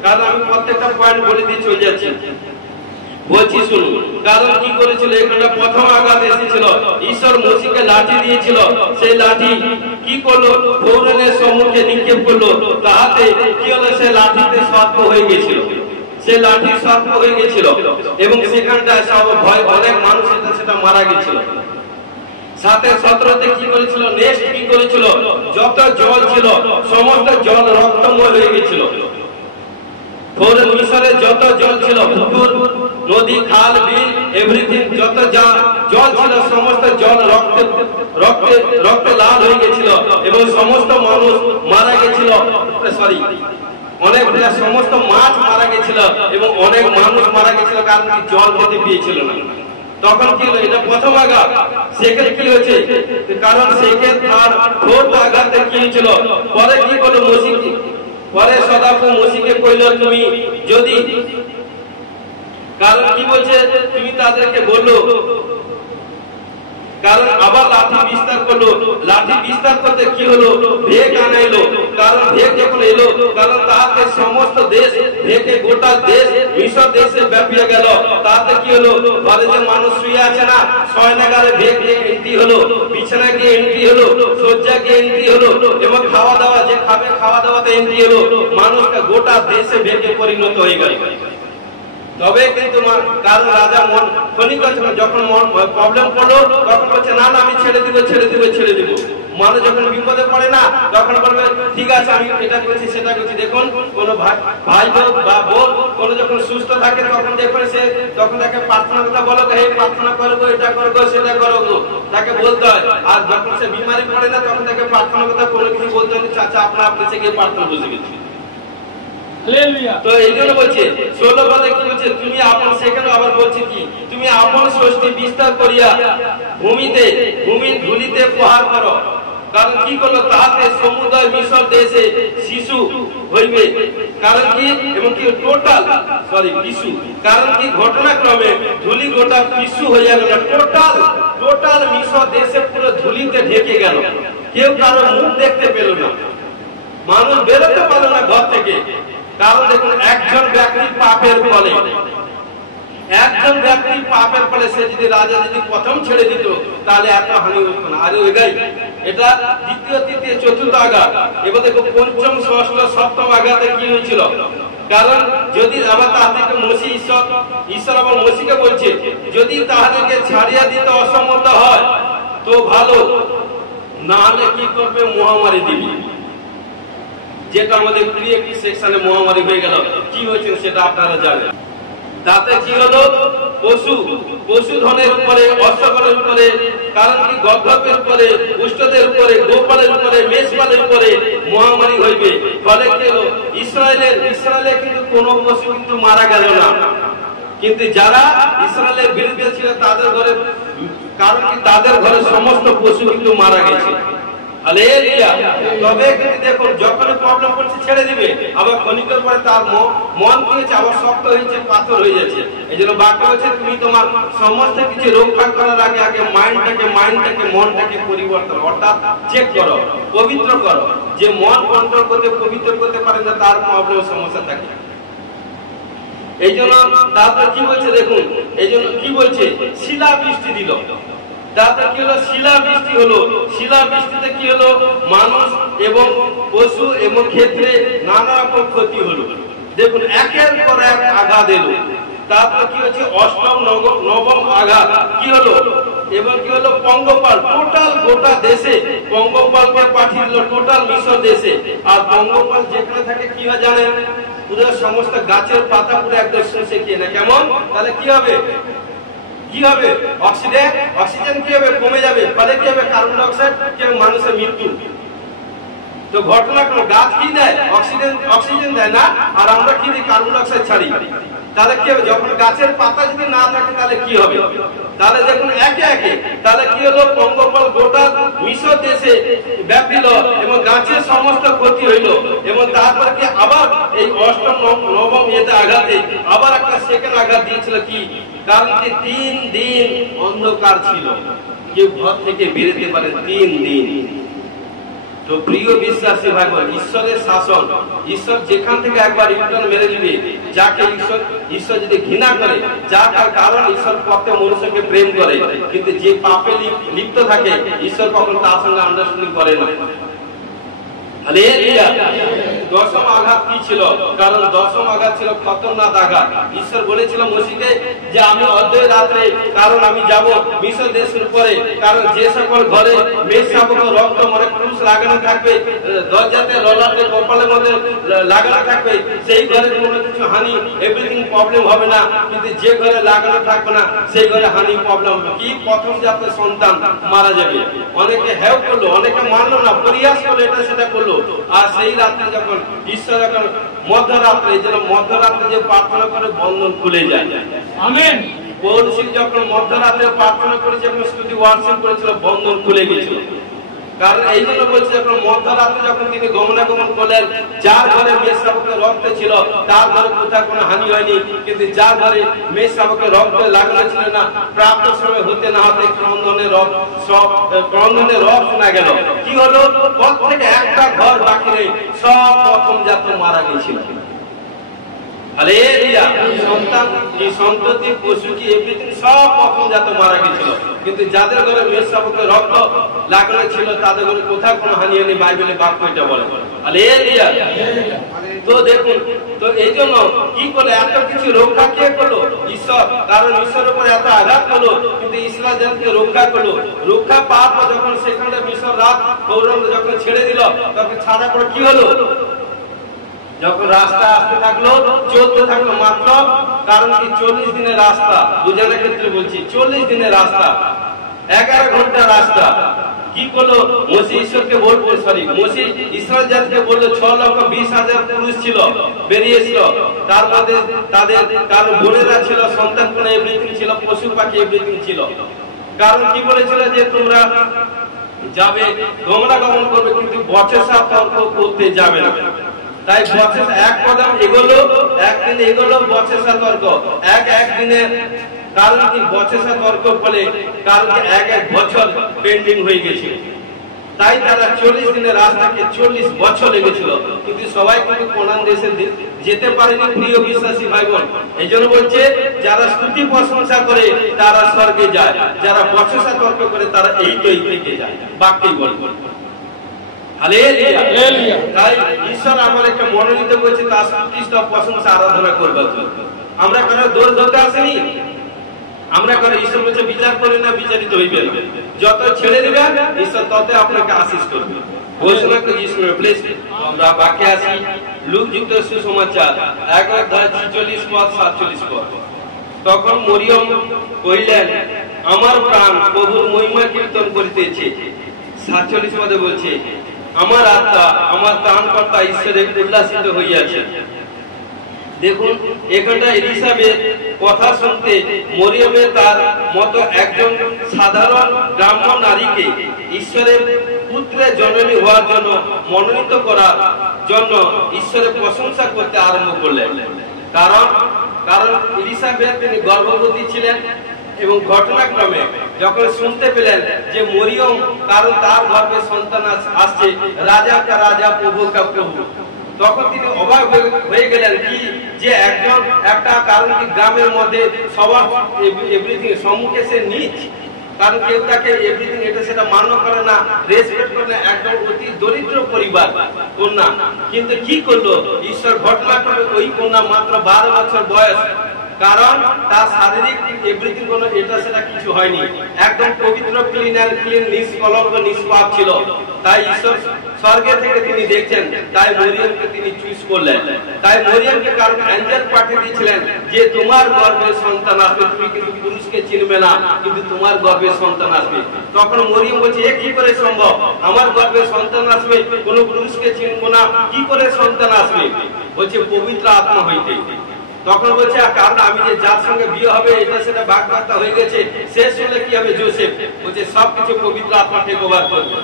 কারণ আমি প্রত্যেকটা পয়েন্ট বলে দিয়ে চলে যাচ্ছি, বলছি শুনুন। কারণ কি করেছিল, এখানে প্রথম আঘাত এসেছিল, ঈশ্বর মসিকে লাঠি দিয়েছিল, সেই লাঠি কি করলো, ফরৌনের সম্মুখে নিক্ষেপ করলো, তাহাতে কি হলো, সে লাঠিতে সর্প হয়ে গেছিল, সে লাঠি সর্প হয়ে গেছিল, এবং সেখানটায় সব ভয় অনেক মানুষ সেটা মারা গেছিল। 7:17 কি করেছিল, নেক্সট কি করেছিল, যত জল ছিল সমস্ত জল রক্তময় হয়ে গেছিল। ফরৌন মিশরে যত জল ছিল, পুকুর, নদী, খাল, বিল, এভরিথিং, যত জল ছিল সমস্ত জল রক্তে লাল হয়ে গেছিল, এবং সমস্ত মানুষ মারা গেছিল, সমস্ত মাছ মারা গেছিল, এবং অনেক মানুষ মারা গেছিল, কারণ জল খেতে পেয়েছিল না। তখন কি হলো, এটা প্রথম আঘাত। সেখানে কি হয়েছে, কারণ সেখানে তার ফোর্থ আঘাতে কি হয়েছিল, পরে কি করলো মসিকে, পরে সদাপ্রভু মসিকে কইল, তুমি যদি, কারণ কি বলছে, তুমি তাদেরকে বললো, কারণ আবার লাঠি বিস্তার করলো, লাঠি বিস্তার করতে কি হলো, ভেগ আনাইলো, কারণ ভেগ যখন এলো, কারণ তাহাতে সমস্ত দেশ, ভেগে গোটা দেশ মিশর দেশে ব্যাপিয়ে গেল। তাতে কি হলো, ঘরে যে মানুষ শুয়ে আছে না, শয়নাগারে ভেগ এন্ট্রি হলো, বিছানা গিয়ে এন্ট্রি হলো, শয্যা গিয়ে এন্ট্রি হলো, এবং খাওয়া দাওয়া যে খাবে খাওয়া দাওয়াতে এন্ট্রি হলো, মানুষটা গোটা দেশে ভেগে পরিণত হয়ে গেল। তবে কিন্তু কারণ রাজা মন খনি করছিল, যখন প্রবলেম পড়লো তখন বলছে, না না আমি ছেড়ে দিব। মানুষ যখন বিপদে পড়ে না, তখন বলবে ঠিক আছে আমি এটা করছি সেটা করছি। দেখুন কোন ভাই বা বোন কোন যখন সুস্থ থাকে, তখন দেখবেন সে তখন তাকে প্রার্থনার কথা বলো, হে প্রার্থনা করবো, এটা করবো, সেটা করবো, তাকে বলতে হয়। আর যখন সে বিমারি পড়ে না, তখন তাকে প্রার্থনার কথা কোনো কিছু বলতে হয়, চাচা আপনার কাছে গিয়ে প্রার্থনা বসে গেছি। তো এই জন্য বলছে 16 পদে কি বলছে, তুমি আপন, সেখানে আবার বলছে কি, তুমি আপন ষষ্ঠী বিস্তার করিয়া ভূমির ধুলিতে প্রহার করো। কারণ কি করলো, তাহাতে সমুদয় মিশর দেশে শিশু হইবে। কারণ কি, এবং কি পিছু, কারণ কি ঘটনাক্রমে ধুলি গোটা পিছু হইয়া গেল, টোটাল মিশর দেশে পুরো ধুলিতে ঢেকে গেল, কেউ কারো মুখ দেখতে পেল না, মানুষ বেরোতে পারলো না ঘর থেকে। কারণ দেখুন একজন ব্যক্তির পাপের ফলে সে যদি রাজা যদি প্রথম ছেড়ে দিত, তাহলে এত হানি হতো না। আর এটা দ্বিতীয়, তৃতীয়, চতুর্থ আঘাত। এবার দেখো পঞ্চম, ষষ্ঠ, সপ্তম আঘাতে কি হয়েছিল, কারণ যদি আবার তাদেরকে মসি ঈশ্বর আবার মসিকে বলছে যদি তাদেরকে ছাড়িয়ে দিতে অসম্মত হয় তো ভালো, না হলে কি করবে, মহামারী দিবি। যেটা আমাদের প্রিয় একটি সেকশনে মহামারী হয়ে গেল, কি হয়েছে সেটা আপনারা জানেন। তাতে কি হলো, পশুধনের উপরে, অশ্বগণের উপরে, কারণ কি গর্ভপের উপরে, পুষ্টদের উপরে, গোপালের উপরে, মেষপালের উপরে মহামারী হইবে। ফলে কি হলো, ইসরায়েলে কিন্তু কোন পশু কিন্তু মারা গেল না, কিন্তু যারা ইসরায়েলের বিরুদ্ধে ছিল তাদের ঘরে, কারণ কি তাদের ঘরে সমস্ত পশু কিন্তু মারা গেছে। হালেলুয়া। তবে কিন্তু দেখুন যখন প্রবলেম করছে ছেড়ে দিবে, আবার ক্ষণিকের পরে তার মন কি হয়েছে, আবার শক্ত হয়েছে, পাথর হয়ে যাচ্ছে। এই জন্য বাক্য হচ্ছে তুমি তোমার সমস্ত কিছু রক্ষা করার আগে মাইন্ডটাকে মনটাকে পরিবর্তন অর্থাৎ চেক করো, পবিত্র করো। যে মন কন্ট্রোল করতে পবিত্র করতে পারে না তার প্রবলেম সমস্যা থাকে। এই জন্য তারপর কি বলছে দেখুন, এই জন্য কি বলছে, শিলা বৃষ্টি দিল। তারপর কি হলো, শিলা বৃষ্টি হলো। শিলা বৃষ্টিতে কি হলো, মানুষ এবং পশু এবং ক্ষেত্রে নানা রকম ক্ষতি হলো। দেখুন একের পর এক আঘাত এলো। তারপর কি হচ্ছে, অষ্টম নবম আঘাত কি হলো, এবং কি হলো, পঙ্গপাল টোটাল গোটা দেশে পঙ্গপালকে পাঠিয়ে দিল, টোটাল মিশর দেশে। আর পঙ্গপাল যেখানে থাকে কি হয় জানেন, পুরো সমস্ত গাছের পাতা পুরো একদম শুষে খেয়ে না। কেমন, তাহলে কি হবে, অক্সিজেন কি হবে, কমে যাবে। ফলে কি হবে, কার্বন ডাই অক্সাইড কি হবে, মানুষের মৃত্যু। তো ঘটনা কোন, গাছ কি দেয়, অক্সিজেন দেয় না, আর আমরা কি দিই, কার্বন ডাই অক্সাইড ছাড়ি। তাহলে কি হবে, যখন গাছের পাতা যদি না থাকে তাহলে কি হবে, তাহলে দেখুন একে তাহলে কি হলো, পঙ্গপাল গোটা মিশর দেশে ব্যাপিল এবং গাছের সমস্ত ক্ষতি হইল। এবং তারপর কি আবার এই অষ্টম নবম আঘাতে আবার একটা সেকেন্ড আঘাত দিয়েছিল। কি কারণ কি 3 দিন অন্ধকার ছিল, কেউ ঘর থেকে বেরোতে পারে 3 দিন। তো প্রিয় বিশ্বাসী ভাই বোন, ঈশ্বরের শাসন, ঈশ্বর যেখান থেকে একবার রিটার্ন মেরে দিবে, যাকে ঈশ্বর যদি ঘৃণা করে, যার কারণ ঈশ্বর পথে মনুষ্যকে প্রেম করে, কিন্তু যে পাপে লিপ্ত থাকে ঈশ্বর কখনো তার সঙ্গে আন্ডারস্ট্যান্ডিং করে না। হালেলুয়া। দশম আঘাত কি ছিল, কারণ দশম আঘাত ছিল খতরনাক আঘাত। ঈশ্বর বলেছিল মসিকে যে আমি অর্ধের রাত্রে, কারণ আমি যাব মিশর দেশের উপরে, কারণ যে সকল ঘরে মেষ শাবক রক্ত মানে ক্রুশ লাগানো থাকবে, দরজাতে ললাটে কপালের মধ্যে লাগানো থাকবে, সেই ঘরে কোনো কিছু হানি এভরিথিং প্রবলেম হবে না। কিন্তু যে ঘরে লাগানো থাকবে না সেই ঘরে হানি প্রবলেম হবে। কি প্রথম জাতের সন্তান মারা যাবে। অনেকে হেল্প করলো, অনেকে মানলো না, পরিহাস করলো, এটা সেটা করলো। আর সেই রাত্রে যখন ঈশ্বর যখন মধ্যরাত্রে, এই জন্য মধ্যরাত্রে যে প্রার্থনা করে বন্ধন খুলে যায়। আমেন। পৌলুসী যখন মধ্যরাত্রে প্রার্থনা করেছে এবং স্তুতি ওয়ার্শিপ করেছিল, বন্ধন খুলে গেছিল। কারণ এই জন্য বলছে, যখন মধ্যরাত্রে যখন তিনি গমনাগমন করলেন, যার ঘরে মেষ শাবকের রক্ত ছিল তার ঘরে কোথাও কোনো হানি হয়নি, কিন্তু যার ঘরে মেষ শাবকের রক্ত লাগানো ছিল না, প্রাপ্ত সময় হতে না হতে ক্রন্দনের রব শোনা গেল। কি হলো, পথ থেকে একটা ঘর বাকি নেই, সব প্রথম জাত মারা গেছিল। হালেলুয়া। সন্তান কি, সন্ততি, পশু কি, এভরিথিং সব প্রথম জাত মারা গেছিল। কিন্তু যাদের ঘরে মেষ শাবকের রক্ত লাগানো ছিল তাদের ঘরে কোথাও কোনো হানি হয়নি, বাইবেলে বাক্য এটা বলে। হালেলুয়া। তো দেখুন, তো এই জন্য কি করলো, এত কিছু রক্ষা কে করলো, ঈশ্বর। কারণ ঈশ্বরের উপর এত আঘাত হলো, কিন্তু ইসরায়েল জাতিকে রক্ষা করলো। রক্ষা পাওয়ার পর যখন সেখানে মিশর রাত যখন ছেড়ে দিল, তখন ছাড়ার পর কি হলো, যখন রাস্তা আসতে থাকলো, চলতে থাকলো মাত্র, কারণ কি 40 দিনের রাস্তা, বোঝানোর ক্ষেত্রে বলছি, 40 দিনের রাস্তা, 11 ঘন্টা রাস্তা। কি করলো, মসি ঈশ্বরকে বলবো, মসি ইসরায়েল জাতিকে বললো 6,20,000 পুরুষ ছিল, বেরিয়েছিল। তার মধ্যে তাদের কারণ বোনেরা ছিল, সন্তান কোন এভরিথিং ছিল, পশু পাখি এভরিথিং ছিল। কারণ কি বলেছিল যে তোমরা যাবে, গমনাগমন করবে, কিন্তু বচসা তর্ক করতে যাবে না। তাই বছর এক কদম এগোলো, একদিন এগোলো বচসা তর্ক, একদিনের, কারণ কি বচসা তর্ক ফলে, কারণ কি এক বছর পেন্ডিং হয়ে গেছিল। তাই তারা 40 দিনের রাস্তাকে 40 বছর লেগেছিল, কিন্তু সবাই কিন্তু কোরআন দেশে যেতে পারেনি। প্রিয় বিশ্বাসী ভাই বোন, এই জন্য বলছে, যারা স্তুতি প্রশংসা করে তারা স্বর্গে যায়, যারা বচসা তর্ক করে তারা এই থেকে যায়, বাক্যই বলে। হালেলুয়া। তাই ঈশ্বর আমাদেরকে মনোনীত করেছে তার স্তुति প্রশংসা আরাধনা করবার জন্য। আমরা কারো দোষ ধরতে আসেনি, আমরা কারো ঈশ্বর বলছে বিচার করে না, বিচারিত হইবে না। যত ছেড়ে দিবে ঈশ্বর তত আপনাকে আশীষ করবে। ঘোষণা করে যিশু প্লিজ আমরা বাক্যে আসি। লুক যুক্ত সুসমাচার 1:46-47 তখন মরিয়ম কহিলেন, আমার প্রাণ প্রভুর মহিমা কীর্তন করিতেছে। 47 পদে বলছে, আমার আত্মা আমার ত্রাণকর্তা ঈশ্বরে উল্লাসিত হইয়াছে। দেখুন এখানটা এলিসাবেথ কথা শুনতে মরিয়মের তার মতো একজন সাধারণ গ্রাম্য নারীকে ঈশ্বরের পুত্রের জননী হওয়ার জন্য মনোনীত করার জন্য ঈশ্বরের প্রশংসা করতে আরম্ভ করলেন। কারণ এলিসাবেথ তিনি গর্ভবতী ছিলেন এবং ঘটনাক্রমে যখন শুনতে পেলেন যে মরিয়ম কারণ তার গর্ভে সন্তান আসছে, রাজা কা রাজা প্রভু কা প্রভু, তখন তিনি অবাক হয়ে গেলেন কি যে একটা কারণ কি গ্রামের মধ্যে সবার এভরিথিং সম্মুখে সে নিচ, কারণ কেউ তাকে এভরিথিং এটা সেটা মান্য করে না, রেসপেক্ট করে না, একদম অতি দরিদ্র পরিবার কন্যা। কিন্তু কি করলো ঈশ্বর ঘটনা করে, ওই কন্যা মাত্র 12 বছর বয়স, কারণ তার শারীরিক এভরিথিং কোনো এটা সেটা কিছু হয়নি, একদম পবিত্র ক্লিন নিষ্কলঙ্ক নিষ্পাপ ছিল। তাই ঈশ্বর স্বর্গে থেকে তিনি দেখছেন, তাই মরিয়মকে তিনি চুজ করলেন। তাই মরিয়মকে কারণ অ্যাঞ্জেল পাঠিয়ে দিয়েছিলেন যে তোমার গর্ভে সন্তান আসবে, তুমি কিন্তু পুরুষকে চিনবে না, কিন্তু তোমার গর্ভে সন্তান আসবে। তখন মরিয়ম বলছে, এ কি করে সম্ভব, আমার গর্ভে সন্তান আসবে, কোন পুরুষকে চিনবো না, কি করে সন্তান আসবে? বলছে পবিত্র আত্মা হইতে। তখন বলছে কারণ আমি যে যার সঙ্গে বিয়ে হবে এটা সেটা বাগবার্তা হয়ে গেছে, শেষ হলে কি হবে জোসেফ, বলছে সবকিছু পবিত্র আত্মা টেক ওভার করবে।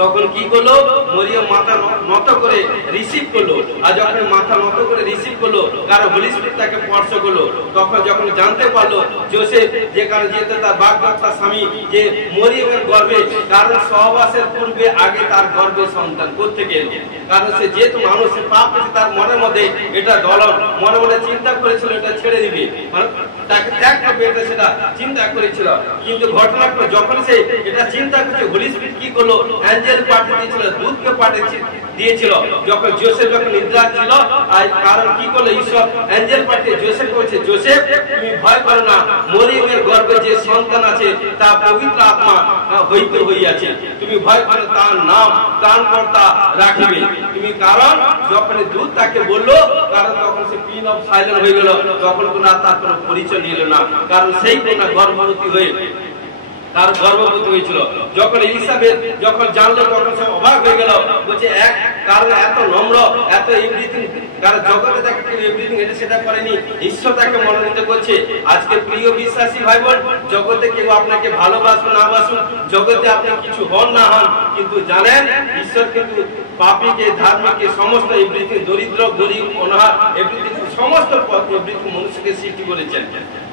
তখন কি করলো মরিয়ম মাথা নত করে রিসিভ করলো, আর যখন মাথা নত করে রিসিভ করলো কারণ হোলি স্পিরিট তাকে স্পর্শ করলো, তখন যখন জানতে পারলো জোসেফ যেখানে যেতে তার বাগবার্তা স্বামী যে মরিয়মের গর্ভে, কারণ সহবাসের পূর্বে আগে তার গর্ভে সন্তান করতে গেল, কারণ সে যেহেতু মানুষের পাপ হয়েছে তার মনের মধ্যে এটা দলন, মনে মনে চিন্তা করেছিল এটা ছেড়ে দিবে, তাকে ত্যাগ করবে, এটা সেটা চিন্তা করেছিল। কিন্তু ঘটনা যখন সে এটা চিন্তা করছে, হোলি স্পিরিট কি করলো, অ্যাঞ্জেল পাঠিয়ে দিয়েছিল, দূতকে পাঠিয়ে দিয়েছিল। যখন জোসেফ যখন নিদ্রা ছিল, আর কারণ কি করলো ঈশ্বর অ্যাঞ্জেল পাঠিয়ে জোসেফ করেছে, জোসেফ তুমি ভয় করো না, মরিয়মের গর্ভে যে সন্তান আছে তা পবিত্র আত্মা হইতে হইয়াছে, তুমি ভয় করো, তার নাম ত্রাণকর্তা রাখিবে তুমি। কারণ যখন দূত তাকে বললো, কারণ তখন সে পিন অফ সাইলেন্ট হয়ে গেল, তখন কোন তার কোনো পরিচয় নিল না, কারণ সেই কোন গর্ভবতী হয়ে তার গর্ভবতী হয়েছিল। যখন এলিসাবেথ যখন জানলো তখন সে অবাক হয়ে গেল, বলছে এক কারণ এত নম্র, এত এভরিথিং, কারণ জগতে তাকে কেউ এভরিথিং এটা সেটা করেনি, ঈশ্বর তাকে মনোনীত করছে। আজকে প্রিয় বিশ্বাসী ভাই বোন, জগতে কেউ আপনাকে ভালোবাসুন না বাসুন, জগতে আপনি কিছু হন না হন, কিন্তু জানেন ঈশ্বর কিন্তু পাপীকে ধার্মিককে সমস্ত এভরিথিং, দরিদ্র গরিব অনাহার এভরিথিং সমস্ত এভরিথিং মানুষকে সৃষ্টি করেছেন।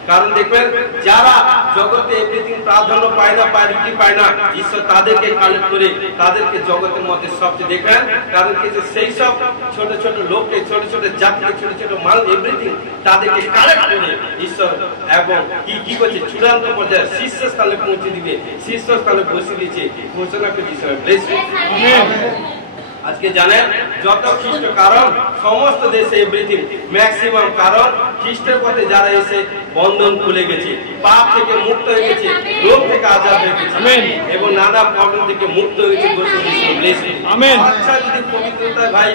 কারণ দেখবেন যারা জগতে এভরিথিং প্রাধান্য পায় না, প্রায়োরিটি পায় না, ঈশ্বর তাদেরকে কালেক্ট করে তাদেরকে জগতের মধ্যে সবচেয়ে দেখবেন, কারণ কি সেই সব ছোট ছোট লোককে, ছোট ছোট জাতিকে, ছোট ছোট মাল এভরিথিং তাদেরকে কালেক্ট করে ঈশ্বর এবং কি করছে চূড়ান্ত পর্যায়ে শীর্ষস্থানে পৌঁছে দিবে, শীর্ষস্থানে বসে দিয়েছে। ঘোষণা করে ঈশ্বর ব্লেস ইউ। আজকে জানেন যত খ্রিস্ট কারণ সমস্ত দেশে এভরিথিং ম্যাক্সিমাম কারণ খ্রিস্টের পথে যারা এসে বন্ধন খুলে গেছে, পাপ থেকে মুক্ত হয়ে গেছে, রোগ থেকে আজাদ হয়ে গেছে এবং নানা প্রবলেম থেকে মুক্ত হয়েছে। আচ্ছা যদি পবিত্রতা ভাই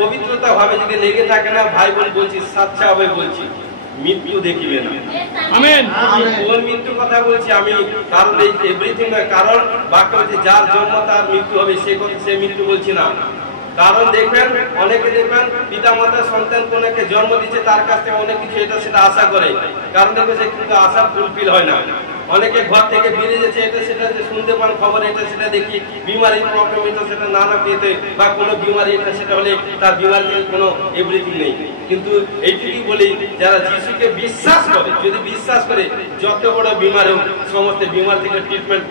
পবিত্রতা ভাবে যদি লেগে থাকে না ভাই বোন, বলছি সাচ্চা ভাবে বলছি, মৃত্যু দেখিবে না। আমেন। কোন মৃত্যুর কথা বলছি আমি, কারণ এই এভরিথিং কারণ বাক্য হচ্ছে যার জন্ম তার মৃত্যু হবে, সে মৃত্যু বলছি না। কারণ দেখবেন অনেকে দেখবেন পিতা মাতা সন্তান কোনকে জন্ম দিচ্ছে, তার কাছ থেকে অনেক কিছু এটা সেটা আশা করে, কারণ দেখবে সে কিন্তু আশা ফুলফিল হয় না। অনেকে ঘর থেকে বেরিয়ে যাচ্ছে, এটা সেটা শুনতে পান খবর, এটা সেটা দেখি বিমারি প্রবলেম এটা সেটা নানা পেতে বা কোনো বিমারি এটা সেটা হলে তার বিমারি কোনো এভরিথিং নেই। কিন্তু এইটুকুই বলি, যারা যিশুকে বিশ্বাস করে, যদি বিশ্বাস করে যত বড় বিমার হোক সমস্ত বিমার থেকে ট্রিটমেন্ট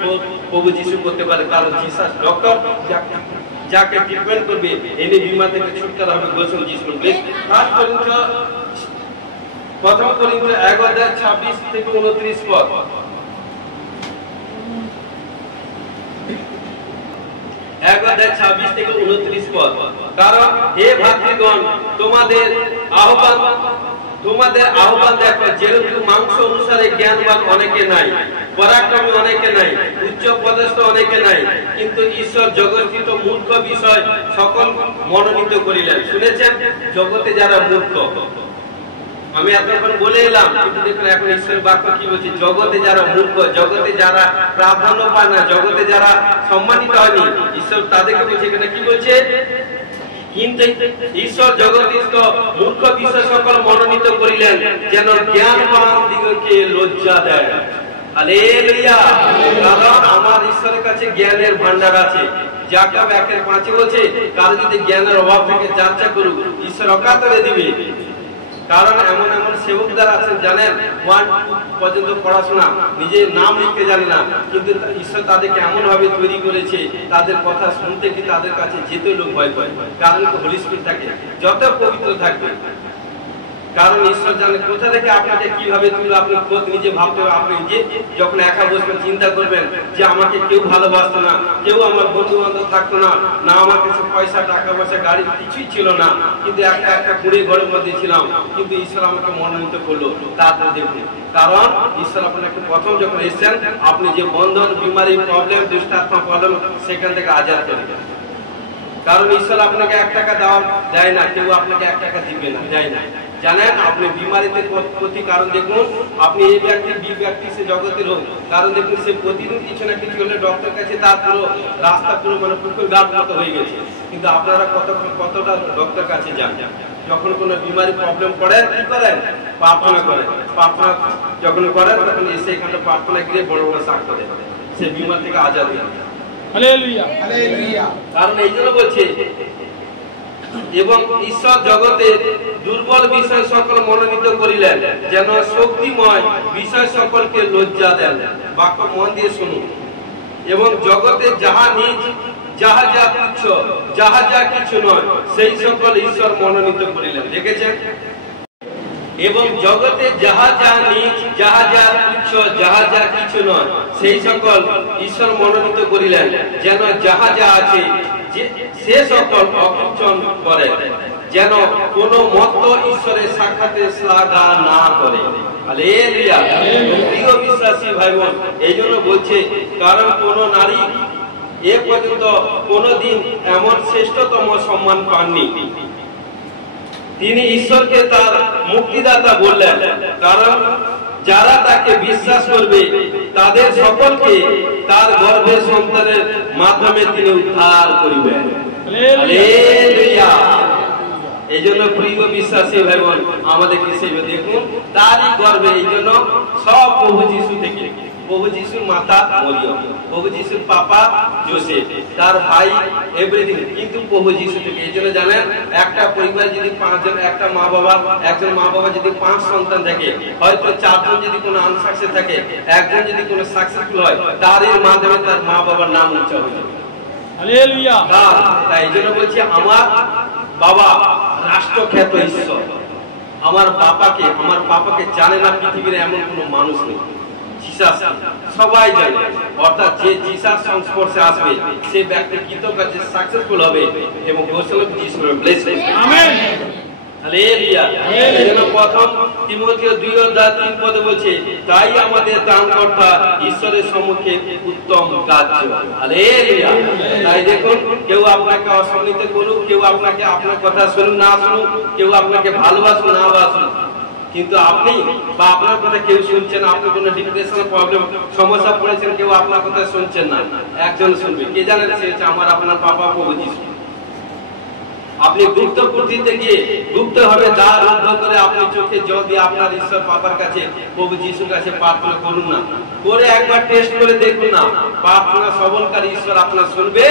প্রভু যিশু করতে পারে, কারণ যিশু ডক্টর যাকে ট্রিটমেন্ট করবে এনে বিমার থেকে ছুটকারা হবে। গোসল যিশু প্রথম করিন্থীয় 1:26 থেকে 29 পদ। 1 অধ্যায় 26 থেকে 29 পদ। কারণ হে ভাতৃগণ, তোমাদের আহ্বান দেখো, যেহেতু মাংস অনুসারে জ্ঞানবান অনেকে নাই, পরাক্রমী অনেকে নাই, উচ্চ পদস্থ অনেকে নাই, কিন্তু ঈশ্বর জগৎকৃত মূর্খ বিষয় সকল মনোনীত করিলেন। শুনেছেন, জগতে যারা মূর্খ, আমি এতক্ষণ বলে এলাম, কিন্তু দেখুন এখন ঈশ্বরের বাক্য কি বলছে, জগতে যারা মূর্খ, জগতে যারা প্রাধান্য পায় না, জগতে যারা সম্মানিত হয়নি, ঈশ্বর তাদেরকে বলছে। এখানে কি বলছে, কিন্তু ঈশ্বর জগৎস্থ মূর্খ বিষয় সকল মনোনীত করিলেন, যেন জ্ঞানবান দিগকে লজ্জা দেয়। হালেলুয়া। কারণ আমার ঈশ্বরের কাছে জ্ঞানের ভান্ডার আছে। যাকব 1:5 বলছে, কারো যদি জ্ঞানের অভাব থেকে যাচা করুক, ঈশ্বর অকাতরে দিবে। কারণ এমন এমন সেবকদার আছেন, জানেন 1 পর্যন্ত পড়াশোনা, নিজের নাম লিখতে জানে না, কিন্তু ঈশ্বর তাদেরকে এমন ভাবে তৈরি করেছে, তাদের কথা শুনতে কি তাদের কাছে যেতে লোক ভয় পায়। কারণ হোলি স্পিরিট থাকে, যত পবিত্র থাকবে। কারণ ঈশ্বর জানে কোথা থেকে আপনাকে কিভাবে তুলবে, আপনি খোদ নিজে ভাবতে হবে। আপনি যে যখন একা বসবেন চিন্তা করবেন যে আমাকে কেউ ভালোবাসতো না, কেউ আমার বন্ধু বান্ধব থাকতো না, না আমার কাছে পয়সা টাকা পয়সা গাড়ি কিছুই ছিল না, কিন্তু একটা কুড়ে ঘরের মধ্যে ছিলাম, কিন্তু ঈশ্বর আমাকে মনোনীত করলো। তারপর দেখুন, কারণ ঈশ্বর আপনাকে প্রথম যখন এসেছেন, আপনি যে বন্ধন, বিমারি, প্রবলেম, দুষ্টাত্মা প্রবলেম, সেখান থেকে আজাদ করে দেন। কারণ ঈশ্বর আপনাকে 1 টাকা দেয় না, কেউ আপনাকে 1 টাকা দিবে না, দেয় না। জানেন, আপনি বিমারিতে প্রতি কারণ দেখুন, আপনি এই ব্যক্তি বি ব্যক্তি সে জগতের হোক, কারণ দেখুন সে প্রতিদিন কিছু না কিছু হলে ডক্টর কাছে তার পুরো রাস্তা পুরো মানে পুকুর গাছ মতো হয়ে গেছে। কিন্তু আপনারা কতটা ডক্টর কাছে যান? যখন কোনো বিমারি প্রবলেম পড়ে কি করেন? প্রার্থনা করেন। প্রার্থনা যখন করেন তখন এসে এখানে প্রার্থনা গিয়ে বড় বড় সাক করে সে বিমার থেকে আজাদ হয়ে যায়। Hallelujah, hallelujah. কারণ এই জন্য বলছে, এবং ঈশ্বর জগতের দুর্বল বিষয় সকল মনোনীত করিলেন, যেন শক্তিময় বিষয় সকলকে লজ্জা দেন। বাক্য মন দিয়ে শুনুন। এবং জগতে যাহা নিজ, যাহা যা তুচ্ছ, যাহা যা কিছু নয়, সেই সকল ঈশ্বর মনোনীত করিলেন। দেখেছেন? এবং জগতে যাহা যা নিজ, যাহা যা তুচ্ছ, যাহা যা কিছু নয়, সেই সকল ঈশ্বর মনোনীত করিলেন, যেন যাহা যা আছে সে সকল অকুচন করে, যেন কোন মত ঈশ্বরের সাক্ষাতে শ্লাঘা না করে। হালেলুয়া। প্রিয় বিশ্বাসী ভাই বোন, এই জন্য বলছে, কারণ কোন নারী এ পর্যন্ত কোনদিন এমন শ্রেষ্ঠতম সম্মান পাননি। তিনি ঈশ্বরকে তার মুক্তিদাতা বললেন, কারণ যারা তাকে বিশ্বাস করবে তাদের সকলকে তার গর্ভের সন্তানের মাধ্যমে তিনি উদ্ধার করিবেন। হালেলুয়া। এই জন্য প্রিয় বিশ্বাসী ভাই বোন, আমাদেরকে সেভাবে দেখুন, তারই গর্ভে, এই জন্য সব প্রভু যিশু থেকে, প্রভু যিশুর মাতা মরিয়ম, প্রভু যিশুর পাপা যোসেফ, তার ভাই এভরিথিং, কিন্তু প্রভু যিশু থেকে। এই জন্য জানেন, একটা পরিবারে যদি 5 জন, একটা মা বাবা, একজন মা বাবা যদি 5 সন্তান থাকে, হয়তো 4 জন যদি কোনো আনসাকসেস থাকে, একজন যদি কোনো সাকসেসফুল হয়, তারই মাধ্যমে তার মা বাবার নাম উচ্চ হয়ে যাবে। হালেলুয়া। তাই এই জন্য বলছি, আমার বাবা রাষ্ট্রখ্যাত ঈশ্বর। আমার পাপাকে জানে না পৃথিবীর এমন কোনো মানুষ নেই। সবাই জানে, অর্থাৎ যে জিসাস সংস্পর্শে আসবে সে ব্যক্তি কৃতকার্যে সাকসেসফুল হবে এবং ঘোষণা যিশুর ব্লেসিং। আমেন। হালেলুয়া। এজন্য প্রথম তিমোথেয় 2:3 বলছে, তাই আমাদের ত্রাণকর্তা ঈশ্বরের সম্মুখে উত্তম কার্য। হালেলুয়া। তাই দেখুন, কেউ আপনাকে অসম্মানিত করুক, কেউ আপনাকে আপনার কথা শুনুক না শুনুক, কেউ আপনাকে ভালোবাসুক না বাসুক, কিন্তু আপনি বা আপনার কথা কেউ শুনছেন, আপনি কোনো ডিপ্রেশন প্রবলেম সমস্যা পড়েছেন, কেউ আপনার কথা শুনছেন না, একজন শুনবে। কে জানেন? সে হচ্ছে আমার আপনার পাপা প্রভু যিশু। আপনি গুপ্ত কুটিতে গিয়ে গুপ্ত ভাবে দ্বার রুদ্ধ করে আপনি চোখে জল দিয়ে আপনার ঈশ্বর পাপার কাছে, প্রভু যিশুর কাছে প্রার্থনা করুন না, করে একবার টেস্ট করে দেখুন না, প্রার্থনা সবলকারী ঈশ্বর আপনার শুনবে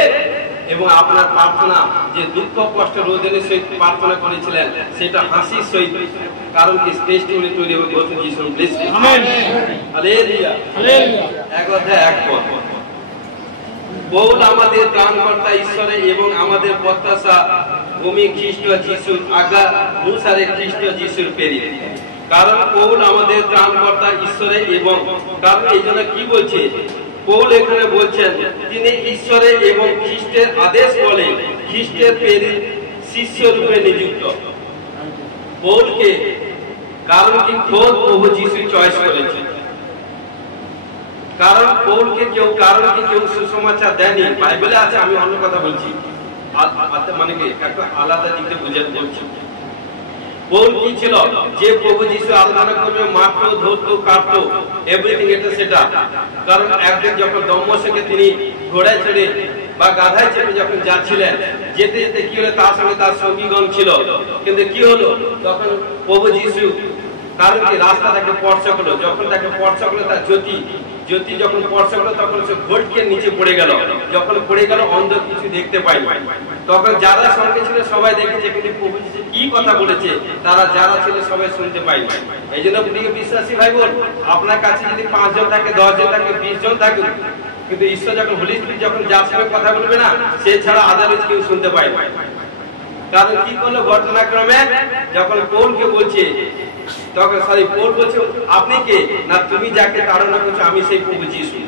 এবং আপনার প্রার্থনা যে দুঃখ কষ্ট রোধের সহিত প্রার্থনা করেছিলেন সেটা হাসির সহিত, কারণ কি টেস্টিমনি তৈরি হবে প্রভু যিশুর ব্লেসিং। আমেন। Hallelujah, hallelujah. 1 অধ্যায় 1 পদ। পৌল আমাদের ত্রাণকর্তা ঈশ্বরে এবং আমাদের প্রত্যাশা ভূমি খ্রিস্ট যিশুর আজ্ঞা অনুসারে খ্রিস্ট যিশুর প্রেরিত। কারণ পৌল আমাদের ত্রাণকর্তা ঈশ্বরে এবং, কারণ এই জন্য কি বলছে, পৌল এখানে বলছেন তিনি ঈশ্বরের এবং খ্রিস্টের আদেশ বলে খ্রিস্টের প্রেরিত শিষ্য রূপে নিযুক্ত। পৌলকে কারণ কি খোদ প্রভু যিশু চয়েস করেছে, কারণ পৌলকে কেউ সুসমাচার দেয়নি। বাইবেলে আছে, আমি অন্য কথা বলছি, মানে কি একটা আলাদা দিকে বুঝে বলছি। পৌল কি ছিল? যে প্রভু যিশু আরাধনা করবে, মারতো, ধরতো, কাটতো, এভরিথিং এটা সেটা। কারণ একদিন যখন দমস্কে তিনি ঘোড়ায় চড়ে বা গাধায় চেপে যখন যাচ্ছিলেন, যেতে যেতে কি হলো, তার সঙ্গে তার সঙ্গীগণ ছিল, কিন্তু কি হলো তখন প্রভু যিশু কারণ কি রাস্তাটাকে স্পর্শ করলো, যখন তাকে স্পর্শ করলো তার জ্যোতি যখন স্পর্শ করলো তখন সে ঘটকে নিচে পড়ে গেল। যখন পড়ে গেল অন্ধ কিছু দেখতে পাই। তখন যারা সঙ্গে ছিল সবাই দেখেছে, কিন্তু প্রভু যিশু কি কথা বলেছে তারা যারা ছিল সবাই শুনতে পাই। এই জন্য প্রিয় বিশ্বাসী ভাই বোন, আপনার কাছে যদি 5 জন থাকে, 10 জন থাকে, 20 জন থাকে, কিন্তু ঈশ্বর যখন হোলি স্পিরিট যখন যার সঙ্গে কথা বলবে না, সে ছাড়া আদারওয়াইজ কেউ শুনতে পায় না। কারণ কি করলো ঘটনাক্রমে, যখন পৌলকে বলছে, তখন পৌল বলছে আপনি কে? না, তুমি যাকে তাড়না করছো আমি সেই প্রভু যিশু।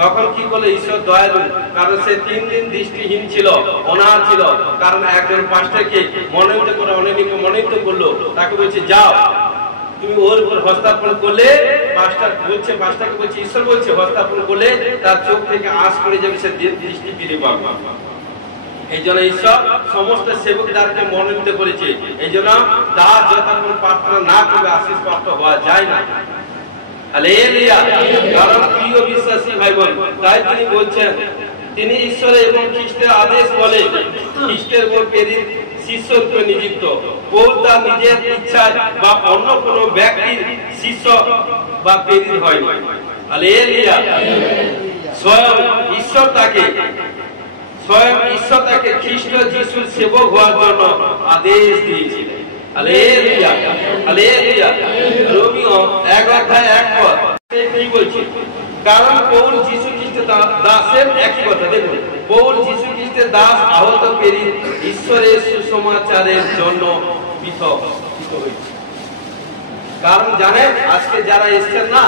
তখন কি করলো ঈশ্বর দয়ালু, কারণ সে 3 দিন দৃষ্টিহীন ছিল, অনাহার ছিল। কারণ একজন পাস্টারকে মনোনীত করলো, তাকে বলছে যাও তুমি ওর উপর হস্তার্পণ করলে, পাস্টারকে বলছে ঈশ্বর বলছে হস্তার্পণ করলে তার চোখ থেকে আঁশ পড়ে যাবে, সে দৃষ্টি ফিরে পাবে। এই জন্য ঈশ্বর সমস্ত সেবকদারকে মনোনীত করেছে। এই জন্য তার যতক্ষণ প্রার্থনা না করবে আশীষ প্রাপ্ত হওয়া যায় না। হালেলুয়া। কারণ প্রিয় বিশ্বাসী ভাই বোন, তাই তিনি বলছেন তিনি ঈশ্বরের এবং খ্রিস্টের আদেশ বলে খ্রিস্টের উপর প্রেরিত শিষ্য রূপে নিযুক্ত। পৌল তার নিজের ইচ্ছায় বা অন্য কোন ব্যক্তির শিষ্য বা প্রেরিত হয়নি। হালেলুয়া। স্বয়ং ঈশ্বর তাকে খ্রিস্ট যিশুর সেবক হওয়ার জন্য আদেশ দিয়েছিলেন। Hallelujah, hallelujah. রোমীয় 1:1 কি বলছে? কারণ পৌল যিশু খ্রিস্টের দাসের একই কথা। দেখুন, পৌল যিশু খ্রিস্টের দাস আহত প্রেরিত ঈশ্বরের সুসমাচারের জন্য পৃথক হয়েছে। কারণ জানেন আজকে যারা এসছেন না,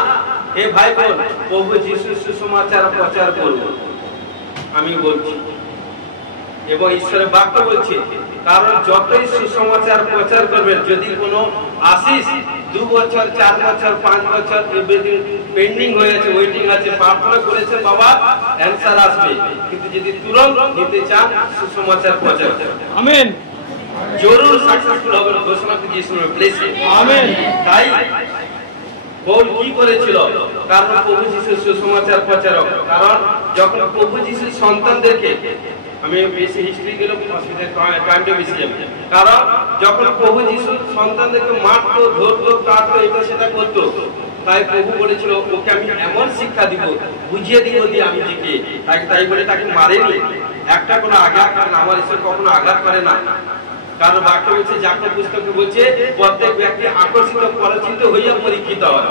হে ভাই বোন, প্রভু যিশুর সুসমাচার প্রচার করব আমি বলছি, এবং ঈশ্বরের বাক্য বলছে। কারণ যতই সুসমাচার প্রচার করবেন, যদি কোনো আশিস 2 বছর, 4 বছর, 5 বছর পেন্ডিং হয়ে আছে, ওয়েটিং আছে, প্রার্থনা করেছেন বাবা অ্যানসার আসবে, কিন্তু যদি তুরন্ত নিতে চান সুসমাচার প্রচার করুন। আমেন। জরুর সাকসেসফুল হবে ঘোষণা করে যিশুর ব্লেসিং। আমেন। তাই পৌল কি করেছিল? কারণ প্রভু যিশুর সুসমাচার প্রচারক। কারণ যখন প্রভু যিশুর সন্তানদেরকে, আমি বেশি হিস্ট্রি গেলে টাইমটা বেশি যাবে, কারণ যখন প্রভু যিশুর সন্তানদেরকে মারতো, ধরতো, কাটতো, এটা সেটা করতো, তাই প্রভু বলেছিল ওকে আমি এমন শিক্ষা দিব, বুঝিয়ে দিব দিয়ে আমি দিকে, তাই বলে তাকে মারেনি। একটা কোনো আঘাত করে না, আমার ঈশ্বর কখনো আঘাত করে না। কারণ বাক্য বলছে, যাকব পুস্তকে বলছে প্রত্যেক ব্যক্তি আকর্ষিত পরিচিত হইয়া পরীক্ষিত হয়।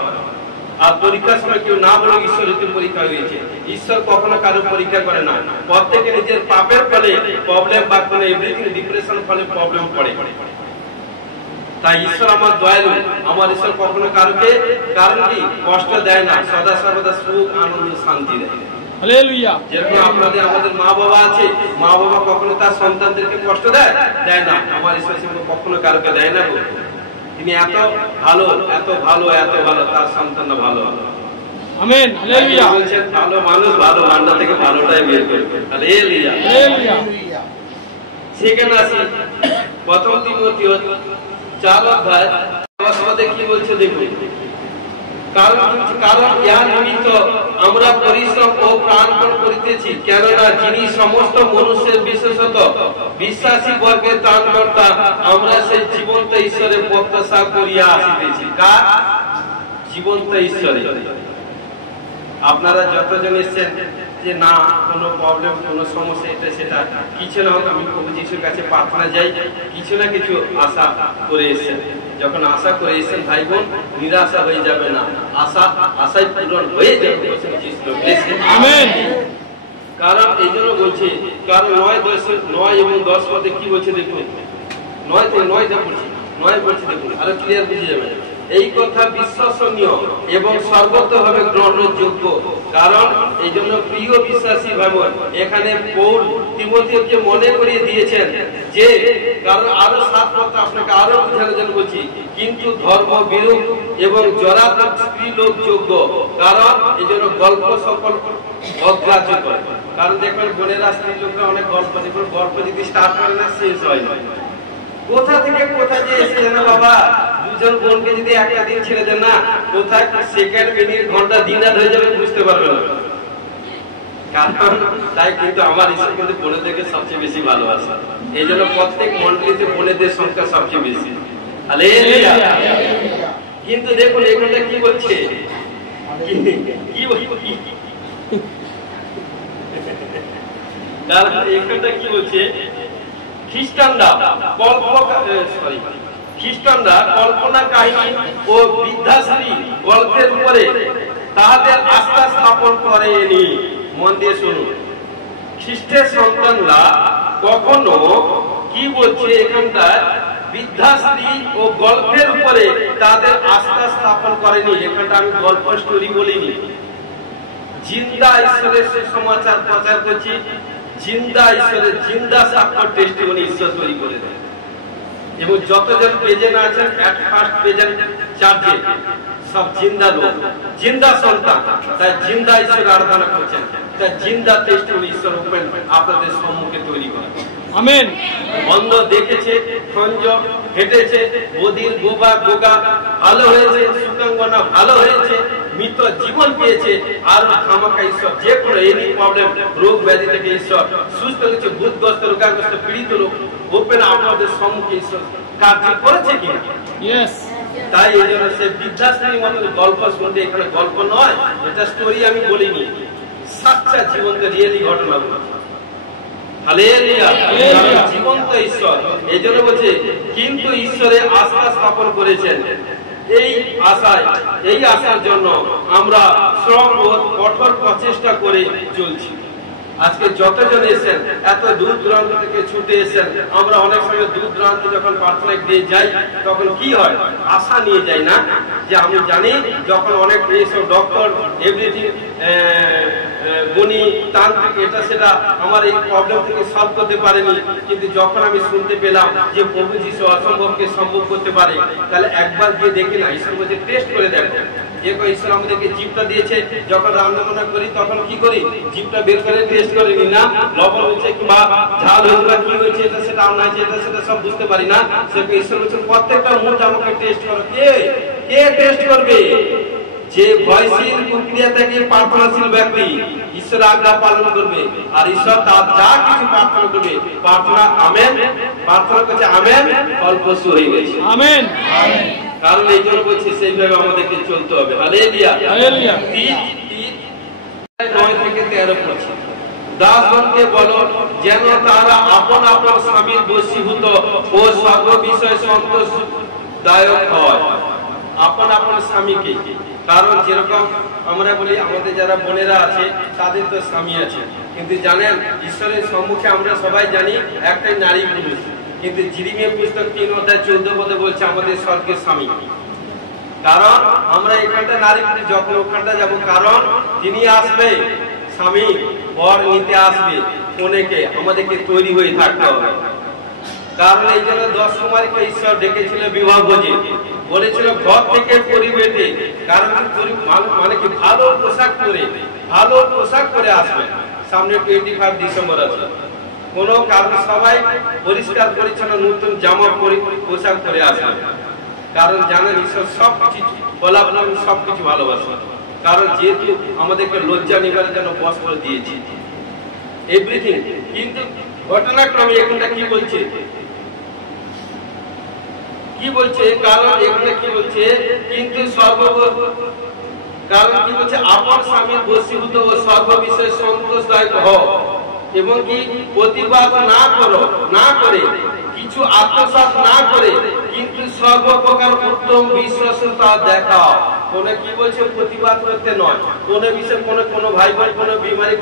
আর পরীক্ষার সময় কেউ না বলে ঈশ্বর হতে পরীক্ষা হয়েছে। ঈশ্বর কখনো কারো পরীক্ষা করে না। প্রত্যেকে নিজের পাপের ফলে প্রবলেম বা কোনো এভরিথিং ডিপ্রেশন ফলে প্রবলেম পড়ে। তাই ঈশ্বর আমার দয়ালু, আমার ঈশ্বর কখনো কারোকে কারণ কি কষ্ট দেয় না, সদা সর্বদা সুখ, আনন্দ, শান্তি দেয়। হালেলুয়া। যেরকম আমাদের মা বাবা আছে, মা বাবা কখনো তার সন্তানদেরকে কষ্ট দেয় না। আমার ঈশ্বর কখনো কারোকে দেয় না। তিনি এত ভালো, এত ভালো, এত ভালো, তার সন্তানরা ভালো। আমেন। হালেলুয়া। বলছেন ভালো মানুষ ভালো ভান্ডার থেকে ভালোটাই বের করবে। Hallelujah, hallelujah. সেখানে আসি প্রথম তিমোথেও 4:10 কি বলছে দেখুন। কারণ ইহার নিমিত্ত আমরা পরিশ্রম ও প্রাণপণ করিতেছি, কেননা যিনি সমস্ত মনুষ্যের বিশেষত বিশ্বাসী বর্গের ত্রাণকর্তা, আমরা সেই জীবন্ত ঈশ্বরের প্রত্যাশা করিয়া আসিতেছি। কার? জীবন্ত ঈশ্বরের। আপনারা যতজন এসছেন যে না কোনো প্রবলেম, কোনো সমস্যা, এটা সেটা কিছু না হোক, আমি প্রভু যিশুর কাছে প্রার্থনা যাই, কিছু না কিছু আশা করে এসছেন। যখন আশা করে এসছেন ভাই বোন, নিরাশা হয়ে যাবে না, আশাই পূরণ হয়ে যাবে। আমেন। কারণ এই জন্য বলছি, কারণ 9 এবং 10 পদে কি বলছে দেখুন। 9 থেকে 9 বলছি, 9 বলছি দেখুন, আরো ক্লিয়ার বুঝে যাবে। এই কথা বিশ্বসনীয় এবং সর্বতভাবে গ্রহণযোগ্য। কারণ এই জন্য প্রিয় বিশ্বাসী ভাই বোন, এখানে পৌল তিমোথেওকে মনে করিয়ে দিয়েছেন যে, কারণ আরো 7 কথা আপনাকে আরো বোঝানোর জন্য বলছি, কিন্তু ধর্ম বিরূপ এবং জরাজীর্ণ স্ত্রীলোক যোগ্য, কারণ এই জন্য গল্প সকল অগ্রাহ্য করে। কারণ দেখবেন বোনেরা স্ত্রী লোকরা অনেক গল্প, দেখবেন গল্প যদি স্টার্ট করে না শেষ হয় না। কোথা থেকে কোথা যে এসে জানো বাবা, দুজন বোনকে যদি একটা দিন ছেড়ে দেন না, কোথায় সেকেন্ড মিনিট ঘন্টা দিন রাত হয়ে যাবে বুঝতে পারবে না। কারণ তাই কিন্তু আমার ঈশ্বর কিন্তু বোনেদেরকে সবচেয়ে বেশি ভালোবাসে। এই জন্য প্রত্যেক মন্ডলীতে বোনেদের সংখ্যা সবচেয়ে বেশি। হালেলুয়া। কিন্তু দেখুন এখানটা কি বলছে, এখানটা কি বলছে, খ্রিস্টানরা কল্পনা কাহিনী ও বৃদ্ধাশ্রী গল্পের উপরে তাহাদের আস্থা স্থাপন করেনি। মন দিয়ে শুনুন, খ্রিস্টের সন্তানরা কখনো কি বলছে এখানটা, বৃদ্ধাশ্রী ও গল্পের উপরে তাদের আস্থা স্থাপন করেনি। এখানটা আমি গল্প স্টোরি বলিনি, জিন্দা ঈশ্বরের সুসমাচার প্রচার করছি। জিন্দা ঈশ্বরের জিন্দা সাক্ষ্য টেস্টিমনি ঈশ্বর তৈরি করে দেয়। এবং যতজন প্রেজেন্ট আছেন এট ফার্স্ট প্রেজেন্ট চার্চে সব জিন্দা লোক, জিন্দা সন্তান, তাই জিন্দা ঈশ্বর আরাধনা করছেন। তাই জিন্দা টেস্টিমনি ঈশ্বর ওপেন আপনাদের সম্মুখে তৈরি করে। আমেন। অন্ধ দেখেছে, খঞ্জ হেঁটেছে, বদির গোবা গোগা ভালো হয়েছে, সুকাঙ্গনা ভালো হয়েছে, মৃত জীবন পেয়েছে। আর খামাখা ঈশ্বর যে কোনো এনি প্রবলেম, রোগ ব্যাধি থেকে ঈশ্বর সুস্থ হয়েছে, ভূতগ্রস্ত রোগাগ্রস্ত পীড়িত লোক ওপেন আপনাদের সম্মুখে ঈশ্বর কার্য করেছে কিনা। তাই এই জন্য সে বৃদ্ধাশ্রীর মতন গল্প শুনতে, এখানে গল্প নয়, এটা স্টোরি আমি বলিনি, সাচ্চা জীবন্ত রিয়েলি ঘটনা বলছি। হালেলুয়া। জীবন্ত ঈশ্বর এই জন্য বলছে, কিন্তু ঈশ্বরে আস্থা স্থাপন করেছেন। এই আশার জন্য আমরা শ্রম ও কঠোর প্রচেষ্টা করে চলছি। আজকে যতজন এসেছেন, এত দূর দূরান্ত থেকে ছুটে এসেছেন, আমরা অনেক সময় দূর দূরান্তে যখন প্রার্থনা দিয়ে যাই তখন কি হয়, আশা নিয়ে যাই না, যে আমি জানি যখন অনেক এইসব ডক্টর এভরিথিং গুণী তান্ত্রিক এটা সেটা আমার এই প্রবলেম থেকে সলভ করতে পারেনি, কিন্তু যখন আমি শুনতে পেলাম যে প্রভু যিশু অসম্ভবকে সম্ভব করতে পারে, তাহলে একবার গিয়ে দেখি না, ঈশ্বর বলছে টেস্ট করে দেখো। যে ঈশ্বর আমাদেরকে জিভটা দিয়েছে, যখন রান্না বান্না করি তখন কি করি, জিভটা বের করে টেস্ট করে নি না, লবণ হয়েছে কিংবা ঝাল হয়েছে বা কি হয়েছে, এটা সেটা আম হয়েছে, এটা সেটা সব বুঝতে পারি না। সেটা ঈশ্বর বলছে প্রত্যেকটা মুহূর্ত আমাকে টেস্ট করো। কে টেস্ট করবে? যে ভয়শীল প্রক্রিয়া থেকে প্রার্থনাশীল ব্যক্তি ঈশ্বর আজ্ঞা পালন করবে, আর ঈশ্বর তার যা কিছু প্রার্থনা করবে, প্রার্থনা আমেন, প্রার্থনা করছে আমেন, অল্প হয়ে গেছে আমেন। কারণ এই জন্য বলছি সেইভাবে আমাদেরকে চলতে হবে। হালেলুয়া। 9 থেকে 13 পড়ছি, দাসগণকে বলো যেন তারা আপন আপন স্বামীর বশীভূত ও সর্ব বিষয় সন্তোষদায়ক হয়। আপন আপন স্বামীকে, কারণ যেরকম আমরা বলি আমাদের যারা বোনেরা আছে তাদের তো স্বামী আছে, কিন্তু জানেন ঈশ্বরের সম্মুখে আমরা সবাই জানি একটাই নারী পুরুষ, কিন্তু জিরিমিয়া পুস্তক 3:14 পদে বলছে আমাদের স্বর্গের স্বামী। কারণ আমরা এখানটা নারী পুরুষ যখন ওখানটা যাবো, কারণ যিনি আসবে স্বামী বর নিতে আসবে, কনেকে আমাদেরকে তৈরি হয়ে থাকতে হবে। কারণ এই জন্য 10 কুমারীকে ঈশ্বর ডেকেছিল বিবাহ ভোজে, বলেছিল ঘর থেকে পরিবেশে, কারণ মানে কি ভালো পোশাক পরে আসবে। সামনে 25 ডিসেম্বর আছে, কোন কারণ সবাই পরিষ্কার পরিচ্ছন্ন নতুন জামা পোশাক পরে আসবে। কারণ জানেন ঈশ্বর সবকিছু বলাবলাম সবকিছু ভালোবাসে, কারণ যেহেতু আমাদেরকে লজ্জা নিবারের জন্য বস্ত্র দিয়েছি এভরিথিং। কিন্তু ঘটনাক্রমে এখানটা কি বলছে, কারণ এখানে কি বলছে, কিন্তু কারণ কি বলছে, আপন স্বামীর বশীভূত ও সর্ব বিষয়ে সন্তোষদায়ক হও, এবং কি প্রতিবাদ না করে কিছু আত্মসাৎ না করে, কিন্তু সর্বপ্রকার উত্তম বিশ্বস্ততা দেখাও। কোন কি বলছে, প্রতিবাদ করতে নয়, কোন বিষয়ে কোন ভাই বোন কোন বিমারি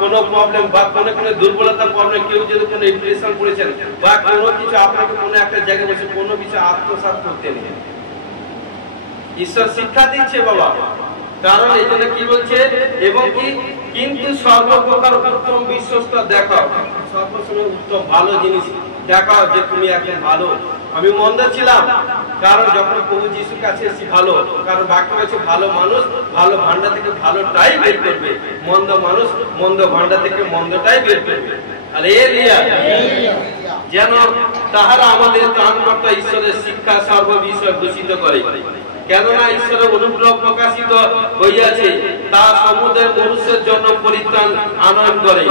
কোন প্রবলেম বা কোন দুর্বলতা প্রবলেম, কেউ যদি কোন ইনফ্লেশন করেছেন বা কোনো কিছু আপনাকে কোন একটা জায়গায় বসে কোন বিষয়ে আত্মসাৎ করতে নেই। ঈশ্বর শিক্ষা দিচ্ছে বাবা। কারণ এই জন্য কি বলছে, এবং কি কিন্তু সর্বপ্রকার উত্তম বিশ্বস্ত দেখাও, সর্বসময় উত্তম ভালো জিনিস দেখাও যে তুমি একজন ভালো। আমি মন্দ ছিলাম, কারণ যখন প্রভু যিশুর কাছে এসেছি ভালো, কারণ বাক্য হয়েছে ভালো মানুষ ভালো ভান্ডার থেকে ভালোটাই বের করবে, মন্দ মানুষ মন্দ ভান্ডার থেকে মন্দটাই বের করবে। হালেলুয়া। যেন তাহারা আমাদের ত্রাণকর্তা ঈশ্বরের শিক্ষা সর্ববিষয় ঘোষিত করে, কেননা ঈশ্বরের অনুগ্রহ প্রকাশিত হইয়াছে, তা সমুদয় মনুষ্যের জন্য পরিত্রাণ আনয়ন করে,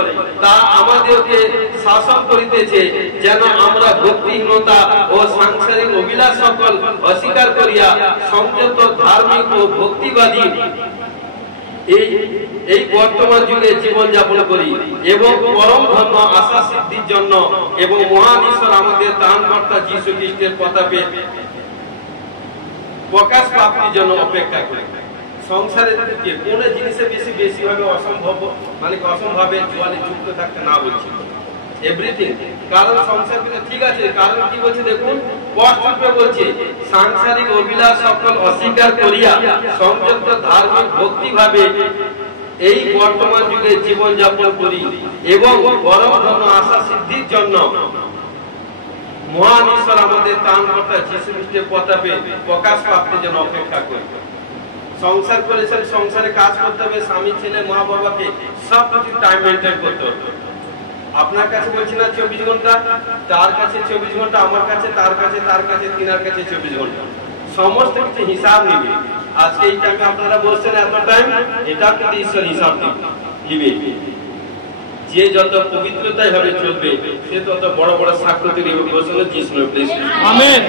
তা আমাদেরকে শাসন করিতেছে, যেন আমরা ভক্তিহীনতা ও সাংসারিক অভিলাষ সকল অস্বীকার করিয়া সংযত ধার্মিক ও ভক্তিবাদী এই বর্তমান যুগে জীবন যাপন করি, এবং পরম ধর্ম আশা সিদ্ধির জন্য এবং মহান ঈশ্বর আমাদের ত্রাণকর্তা যীশু খ্রিস্টের প্রতাপে প্রকাশ প্রাপ্তির জন্য অপেক্ষা করি। সংসারের দিকে কোন জিনিসে বেশি ভাবে অসম্ভবে জোয়ালে যুক্ত থাকতে না বলছি, এভরিথিং। কারণ সংসার ঠিক আছে, কারণ কি বলছে দেখুন, স্পষ্টরূপে বলছে সাংসারিক অভিলাষ সকল অস্বীকার করিয়া সংযুক্ত ধার্মিক ভক্তি ভাবে এই বর্তমান যুগে জীবন যাপন করি, এবং পরম ধর্ম আশা সিদ্ধির জন্য মহান ঈশ্বর আমাদের ত্রাণকর্তা যীশু খ্রিস্টের প্রতাপে প্রকাশ প্রাপ্তির জন্য অপেক্ষা করি। সংসার করেছেন, সংসারে কাজ করতে হবে, স্বামী ছেলে মা বাবাকে সব কিছু টাইম মেনটেন করতে হবে। আপনার কাছে বলছি না 24 ঘন্টা, তার কাছে 24 ঘন্টা, আমার কাছে, তার কাছে, তিনার কাছে 24 ঘন্টা, সমস্ত কিছু হিসাব নিবে। আজকে এই টাইমে আপনারা বলছেন এত টাইম, এটা কিন্তু ঈশ্বর হিসাব নিবে। যে যত পবিত্রতায় ভাবে চলবে, সে তত বড় বড় সাক্ষ্য তৈরি হবে। আমেন।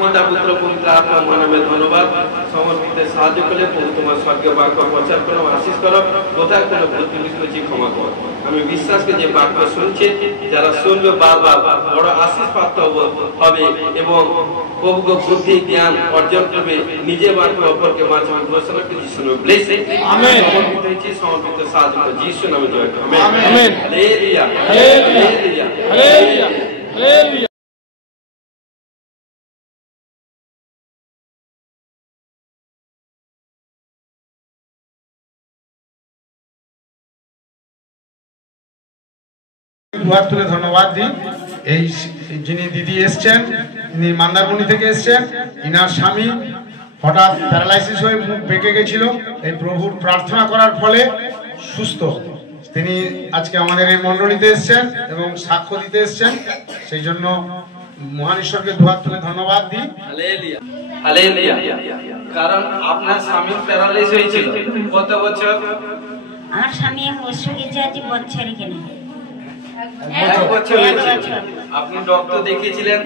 পিতা পুত্র পবিত্র আত্মা মানবে ধন্যবাদ। সমর্পিত সাহায্য করলে প্রভু তোমার স্বর্গীয় বাক্য প্রচার করো, আশীষ করো, কোথায় কোনো ভুল ত্রুটি করেছি ক্ষমা করো। আমি বিশ্বাস করি যে বাক্য শুনছে, যারা শুনবে বারবার বড় আশীষ প্রাপ্ত হবে, এবং প্রভুকে বুদ্ধি জ্ঞান অর্জন করবে, নিজে বাক্য অপরকে মাঝে ঘোষণা করে যিশুর ব্লেসিং। আমেন। সমর্পিত হয়েছি, সমর্পিত সাহায্য করো যিশুর নামে জয় করো। Amen. Hallelujah, hallelujah, hallelujah, hallelujah. তুলে ধন্যবাদ দিই। এই যিনি দিদি এসছেন, ইনি মন্দারমণি থেকে এসছেন। ইনার স্বামী হঠাৎ প্যারালাইসিস হয়ে মুখ বেঁকে গেছিল, এই প্রভুর প্রার্থনা করার ফলে সুস্থ। তিনি আজকে আমাদের এই মণ্ডলীতে এসছেন এবং সাক্ষ্য দিতে এসছেন, সেই জন্য মহান ঈশ্বরকে দুহাত তুলে ধন্যবাদ দিই। Hallelujah, hallelujah. কারণ আপনার স্বামী প্যারালাইসিস হয়েছিল কত বছর? আমার স্বামী অসুখে আছে বছর কেনা। আপনি ডক্টর দেখিয়েছিলেন,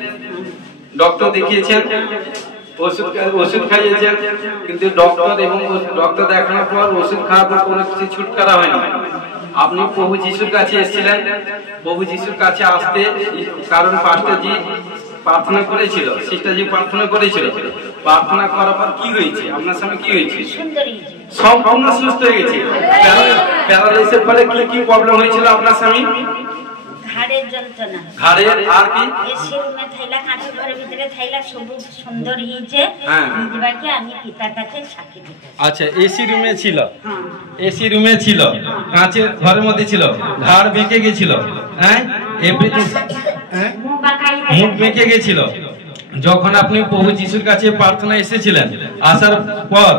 ডক্টর দেখিয়েছেন, ওষুধ খাইয়েছেন, কিন্তু ডক্টর দেখানোর পর ওষুধ খাওয়ার পর কোনো কিছু ছুটকারা হয়নি। আপনি প্রভু যিশুর কাছে এসেছিলেন। প্রভু যিশুর কাছে আসতে কারণ পাস্টারজি প্রার্থনা করেছিল, সিস্টারজি প্রার্থনা করেছিল। প্রার্থনা করার পর কি হয়েছে? আপনার সামনে কি হয়েছে? সম্পূর্ণ সুস্থ হয়ে গেছে। প্যারালাইসিসের ফলে কি কি প্রবলেম হয়েছিল আপনার স্বামী? ঘাড়ের যন্ত্রণা, ঘাড়ের, আর কি? এসি রুমে থাইলা, কাঁচের ঘরের ভিতরে থাইলা, সবুজ সুন্দর হয়েছে। নিজবাকে আমি পিতার কাছে সাক্ষী দিতে। আচ্ছা, এসি রুমে ছিল, এসি রুমে ছিল, কাঁচের ঘরের মধ্যে ছিল, ঘাড় বেঁকে গেছিল, হ্যাঁ, এভরিথিং, মুখ বেঁকে গেছিল। যখন আপনি প্রভু যিশুর কাছে প্রার্থনা এসেছিলেন, আসার পর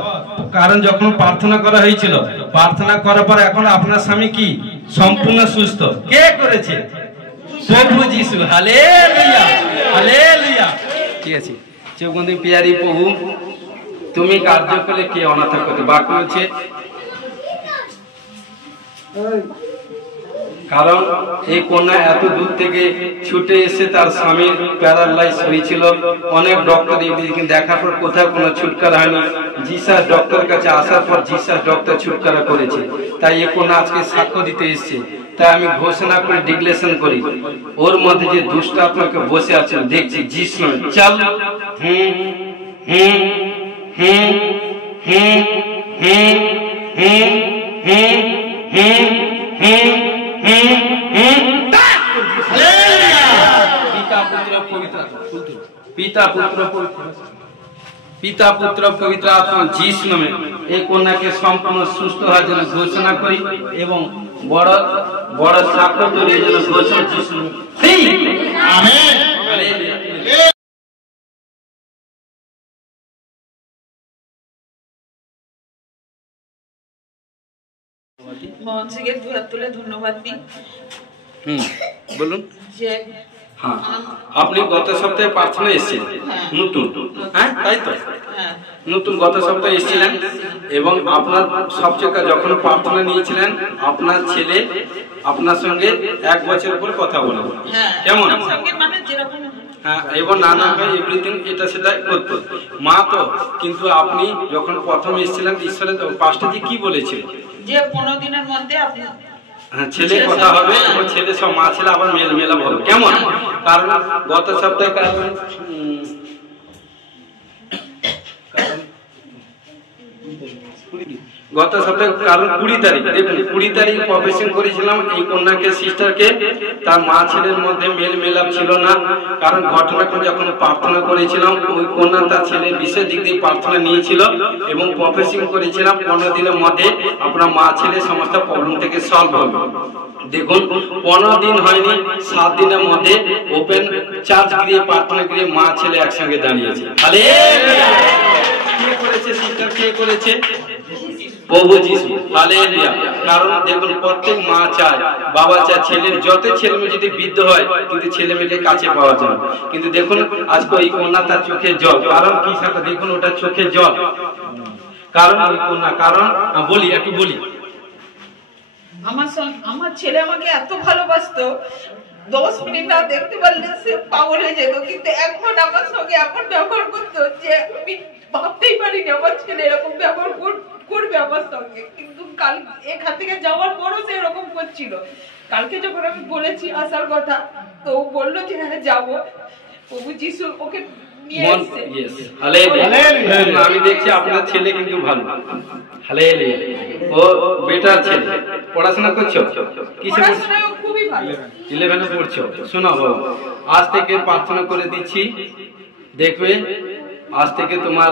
কারণ যখন প্রার্থনা করা হয়েছিল, প্রার্থনা করার পর এখন আপনার স্বামী কি সম্পূর্ণ সুস্থ? কে করেছে? প্রভু যিশু। Hallelujah, hallelujah. ঠিক আছে, চোখ বন্ধ। প্রিয়ারি প্রভু, তুমি কার্য করলে কে অনাথ করতে? বাক্য হচ্ছে কারণ এই কন্যা এত দূর থেকে ছুটে এসে তার স্বামীর প্যারালাইজ হয়েছিল, অনেক ডক্টর দেখার পর কোথাও কোনো ছুটকারা হয়নি। জিসাস ডক্টর কাছে আসার পর জিসাস ডক্টর ছুটকারা করেছে। তাই এই কন্যা আজকে সাক্ষ্য দিতে এসছে। তাই আমি ঘোষণা করে ডিক্লেরেশন করি, ওর মধ্যে যে দুষ্ট আত্মাকে বসে আছে দেখছি যিশু চল। হুম হুম হুম হুম হুম হুম হুম হুম হুম। পিতা পুত্র পবিত্র, পিতা পুত্র পবিত্র। পিতা পুত্র পবিত্র আত্মা যিশু নামে এই কন্যাকে সম্পূর্ণ সুস্থ হওয়ার জন্য ঘোষণা করি এবং বড় বড় সাক্ষ্য তৈরি জন্য ঘোষণা যিশু আমেন। মোহন সিংকে দুহাত তুলে ধন্যবাদ দিই। বলুন। যে হ্যাঁ, আপনি গত সপ্তাহে প্রার্থনা এসেছিলেন নতুন, হ্যাঁ তাই তো, নতুন গত সপ্তাহে এসেছিলেন এবং আপনার সবচেয়ে যখন প্রার্থনা নিয়েছিলেন আপনার ছেলে আপনার সঙ্গে 1 বছর পর কথা বলে কেমন, মানে যেরকম হ্যাঁ, এবং নানা এভরিথিং এটা সেটা করতো মা তো। কিন্তু আপনি যখন প্রথম এসেছিলেন ঈশ্বরের পাঁচটা যে কি বলেছিলেন যে 15 দিনের মধ্যে আপনি ছেলে কথা হবে এবং ছেলে সব মা ছেলে আবার মেলামেশা হবে কেমন। কারণ গত সপ্তাহে কারণ 20 তারিখ দেখুন 20 তারিখ প্রফেশন করেছিলাম এই কন্যাকে সিস্টারকে, তার মা ছেলের মধ্যে মেলাপ ছিল না। কারণ ঘটনাক্রমে যখন প্রার্থনা করেছিলাম ওই কন্যা তার ছেলে বিশেষ দিক দিয়ে প্রার্থনা নিয়েছিল এবং প্রফেশন করেছিলাম 15 দিনের মধ্যে আপনার মা ছেলে সমস্ত প্রবলেম থেকে সলভ হবে। দেখুন 15 দিন হয়নি, 7 দিনের মধ্যে ওপেন চার্চ গিয়ে প্রার্থনা গিয়ে মা ছেলে একসঙ্গে দাঁড়িয়েছে। কে করেছে সিস্টার, কে করেছে? প্রভু যিশু। হালেলুয়া। কারণ দেখুন প্রত্যেক মা চায়, বাবা চায় ছেলের যত ছেলে মেয়ে যদি বৃদ্ধ হয় কিন্তু ছেলে মেয়েকে কাছে পাওয়া যায়। কিন্তু দেখুন আজকে এই কন্যা তার চোখে জল, কারণ কি সাথে দেখুন ওটা চোখে জল, কারণ ওই কন্যা, কারণ বলি একটু বলি আমার ছেলে আমাকে এত ভালোবাসতো, 10 মিনিট না দেখতে পারলে সে পাগল হয়ে যেত। কিন্তু এখন আমার সঙ্গে এমন ব্যবহার করতো যে আমি ভাবতেই পারিনি আমার ছেলে এরকম ব্যবহার করবে আমার সঙ্গে। কিন্তু কাল এখান থেকে যাওয়ার পরও সে এরকম করছিল। কালকে যখন আমি বলেছি আসার কথা তো ও বললো যে হ্যাঁ যাবো। প্রভু যিশু ওকে নিয়ে এসেছে। আমি দেখছি আপনার ছেলে কিন্তু ভালো, হালেলুয়া, ও বেটার ছেলে। পড়াশোনা করছো? পড়াশোনা খুবই ভালো, 11 এ পড়ছো। শোনো বাবা, আজ থেকে প্রার্থনা করে দিচ্ছি, দেখবে আজ থেকে তোমার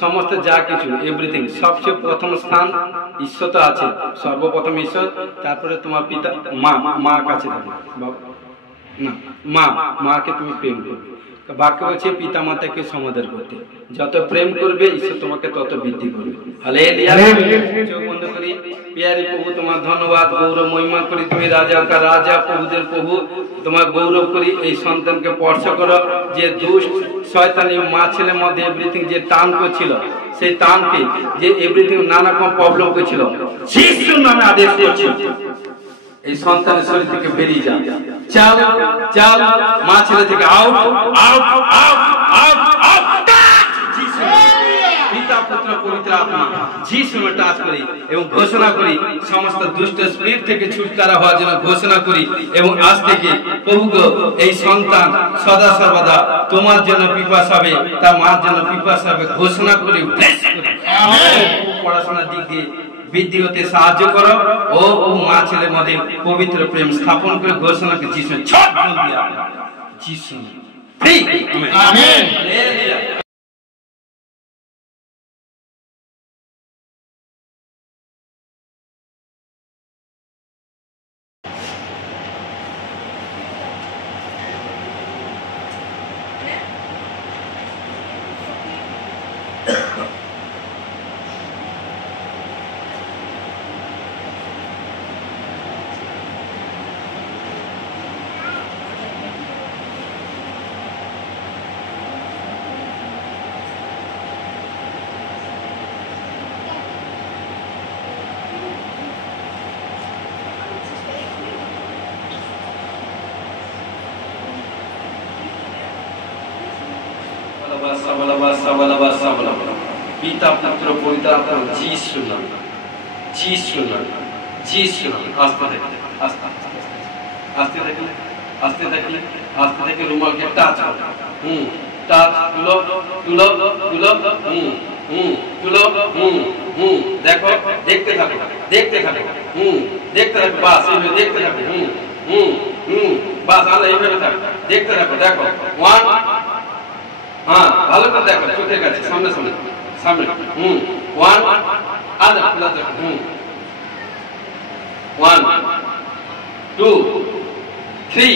সমস্ত যা কিছু এভরিথিং সবচেয়ে প্রথম স্থান ঈশ্বর তো আছে, সর্বপ্রথম ঈশ্বর, তারপরে তোমার পিতা মা কাছে থাকবে না, মাকে তুমি প্রেম করবে। বাক্য বলছে পিতা মাতাকে সমাদর করতে, যত প্রেম করবে ঈশ্বর তোমাকে তত বৃদ্ধি করবে। হালেলুয়া। চোখ বন্ধ করি। প্যারে প্রভু তোমার ধন্যবাদ, গৌরব মহিমা করি, তুমি রাজা কা রাজা প্রভুদের প্রভু, তোমার গৌরব করি। এই সন্তানকে স্পর্শ করো, যে দুষ্ট শয়তানি মা ছেলের মধ্যে এভরিথিং যে টান করছিল, সেই টানকে যে এভরিথিং নানা রকম প্রবলেম করছিল, যিশুর নামে আদেশ করছি এই সন্তানের শরীর থেকে বেরিয়ে যাও। চাল চাল মা ছেলে থেকে out out out out out. পিতা পুত্র পবিত্র আত্মা যিশু নামে টাচ করি এবং ঘোষণা করি সমস্ত দুষ্ট স্পিরিট থেকে ছুটকারা হওয়ার জন্য ঘোষণা করি। এবং আজ থেকে প্রভু এই সন্তান সদা সর্বদা তোমার জন্য পিপাস হবে, তার মার জন্য পিপাস হবে, ঘোষণা করি। পড়াশোনার দিক দিয়ে বৃদ্ধি হতে সাহায্য করো ও মা ছেলের মধ্যে পবিত্র প্রেম স্থাপন করে ঘোষণা করে যিশু যিশু আমেন। পিতা পুত্র পবিত্র আত্মা যিশু নামে যিশু নামে যিশু নামে। আস্তে থাকলে আস্তে আস্তে থাকলে আস্তে থাকলে আস্তে থেকে রুমালকে টাচ টাচ তুলো তুলো তুলো তুলো দেখো, দেখতে থাকো দেখতে থাকো দেখতে থাকো, বাস এইভাবে দেখতে থাকো বাস আল্লাহ এইভাবে থাকো দেখতে থাকো। দেখো 1 হ্যাঁ ভালো করে দেখো চোখের কাছে সামনে সামনে সামনে ওয়ান আদা আদা ওয়ান টু থ্রি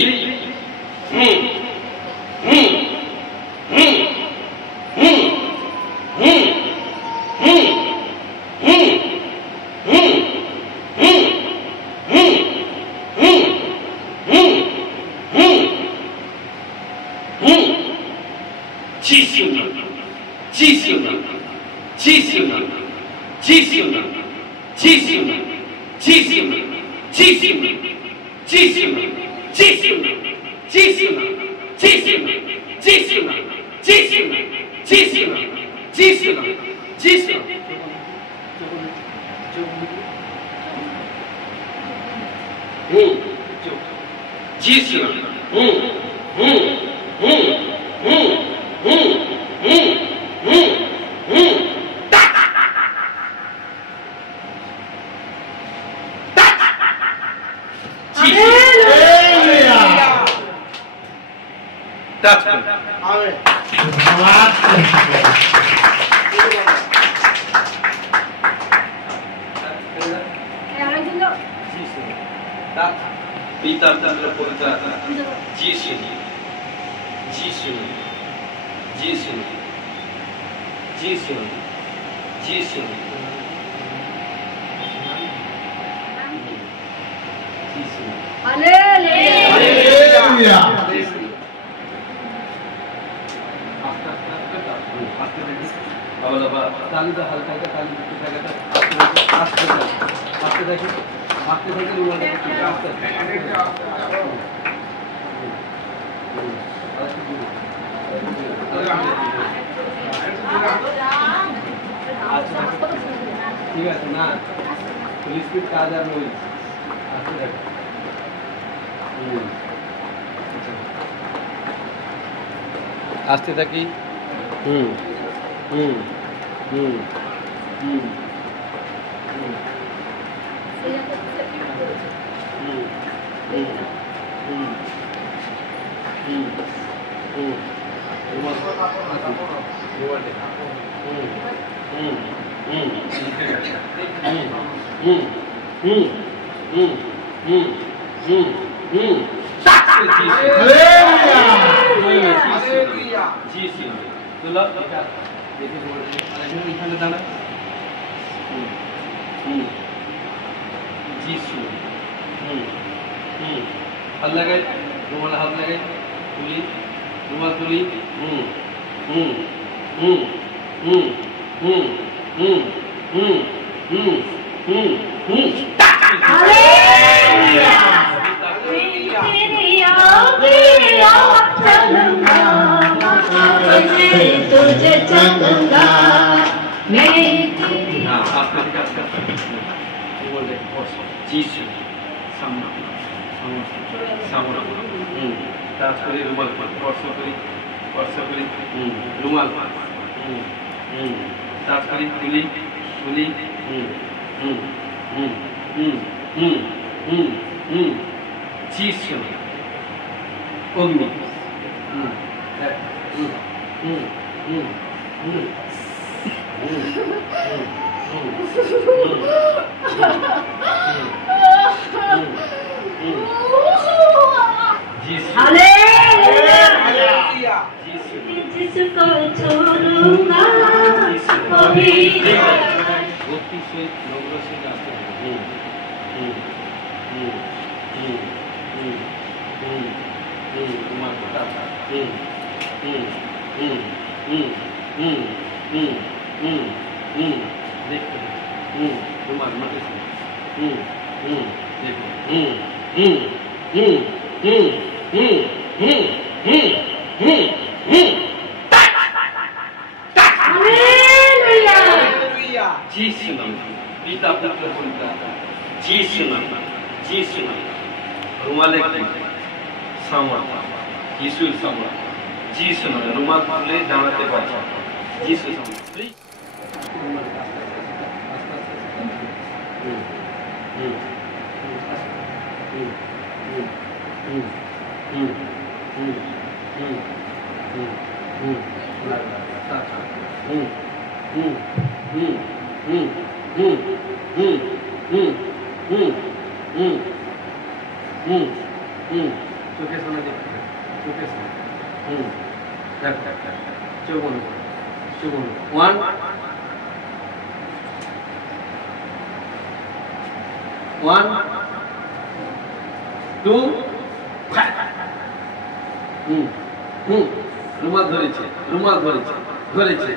ঠিক আছে না পুলিশ কি কাজ আর রইল আস্তে দেখো আস্তে থাকি হুম হুম হুম হুম हाथ लगाए रुमाल हाथ लगाए तुली रुमाल तुली तुझे चलूंगा मैं টাচ করি রুমাল স্পর্শ করি রুমাল টাচ করি তুলি চিস অগ্নি जिसको छोड़ूंगा कभी भक्ति से नम्र से जाते देखते तुम्हारे मत पिता पुत्र बोलता जी सुना रुमाले सामा यीशु सामा जी सुना रुमाल खुले जानाते पाचा जी सुना চোখে শোনা দেখতে চোখে শোনা দেখ দেখ দেখ চোখ বন্ধ করো চোখ বন্ধ 1 2 রুমাল ধরেছে ধরেছে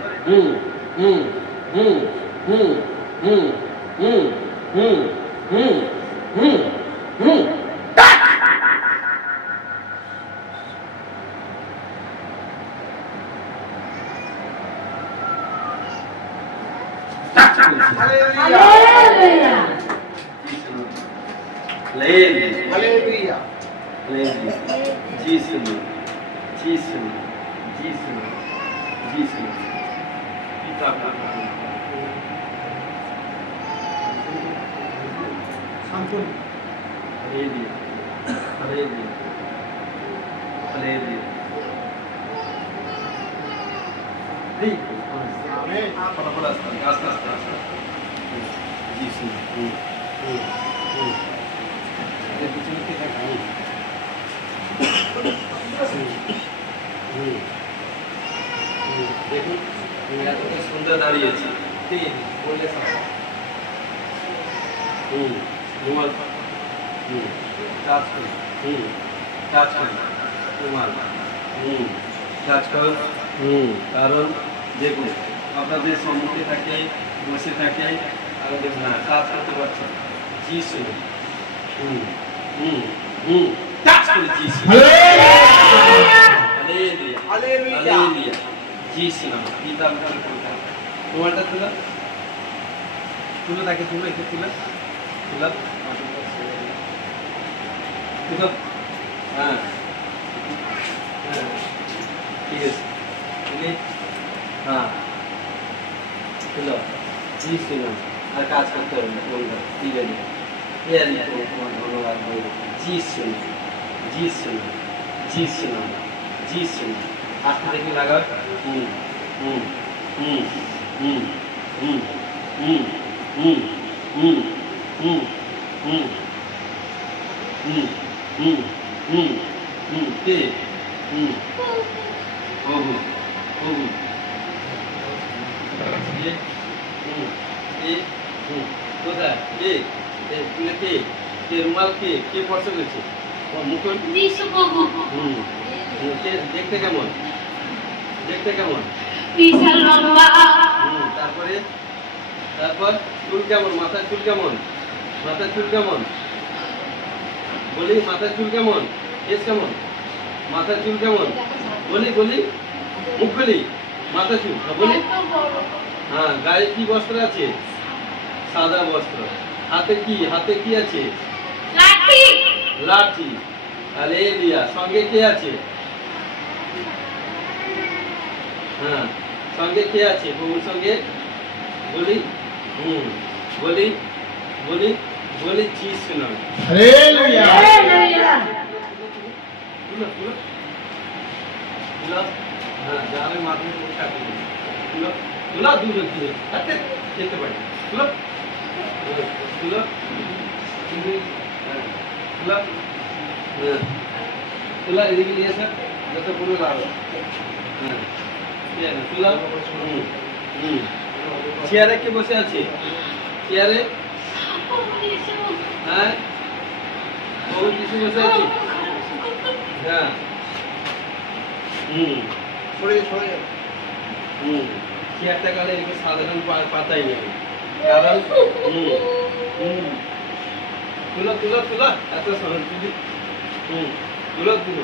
সুন্দর দাঁড়িয়েছে রুমাল কারণ দেখুন আপনাদের সম্মুখে থাকে বসে থাকে আর দেখুন না কাজ করতে পারছেন জি শুনুন কাজ করে জি হালেলুয়া জি শুনুন কিতাব রুমালটা তুলো তাকে তুলো একে তুলো হ্যাঁ ঠিক আছে হ্যাঁ তুলো জি শুনুন আর কাজ করতে হবে না বলবো ঠিক আছে তোমার ধন্যবাদ বলবো জি শুনুন হাতটা দেখে লাগাও কে কোথায় কে রুমাল কে পড়তে গেছে মুকুল দেখতে কেমন বিশাল লম্বা তারপর চুল কেমন মাথার চুল কেমন বলি মাথার চুল কেমন কেস কেমন মাথার চুল কেমন বলি মুখ বলি মাথার চুল বলি হ্যাঁ গায়ে কি বস্ত্র আছে সাদা বস্ত্র হাতে কি আছে লাঠি হালেলুয়া সঙ্গে কে আছে হ্যাঁ সঙ্গে কে আছে প্রভুর সঙ্গে বলি জি শুনুন হালেলুয়া হ্যাঁ যাবে মাধ্যমে দূর হচ্ছে খেতে পারি তুলা এদিকে নিয়ে স্যার যত পুরো লাগবে হ্যাঁ তুলা চেয়ারে কে বসে আছে চেয়ারে হ্যাঁ বহুত কিছু বসে আছে হ্যাঁ চেয়ারটা গেলে এরকম সাধারণ পাতাই নেই কারণ তুলো এত সহজ তুলো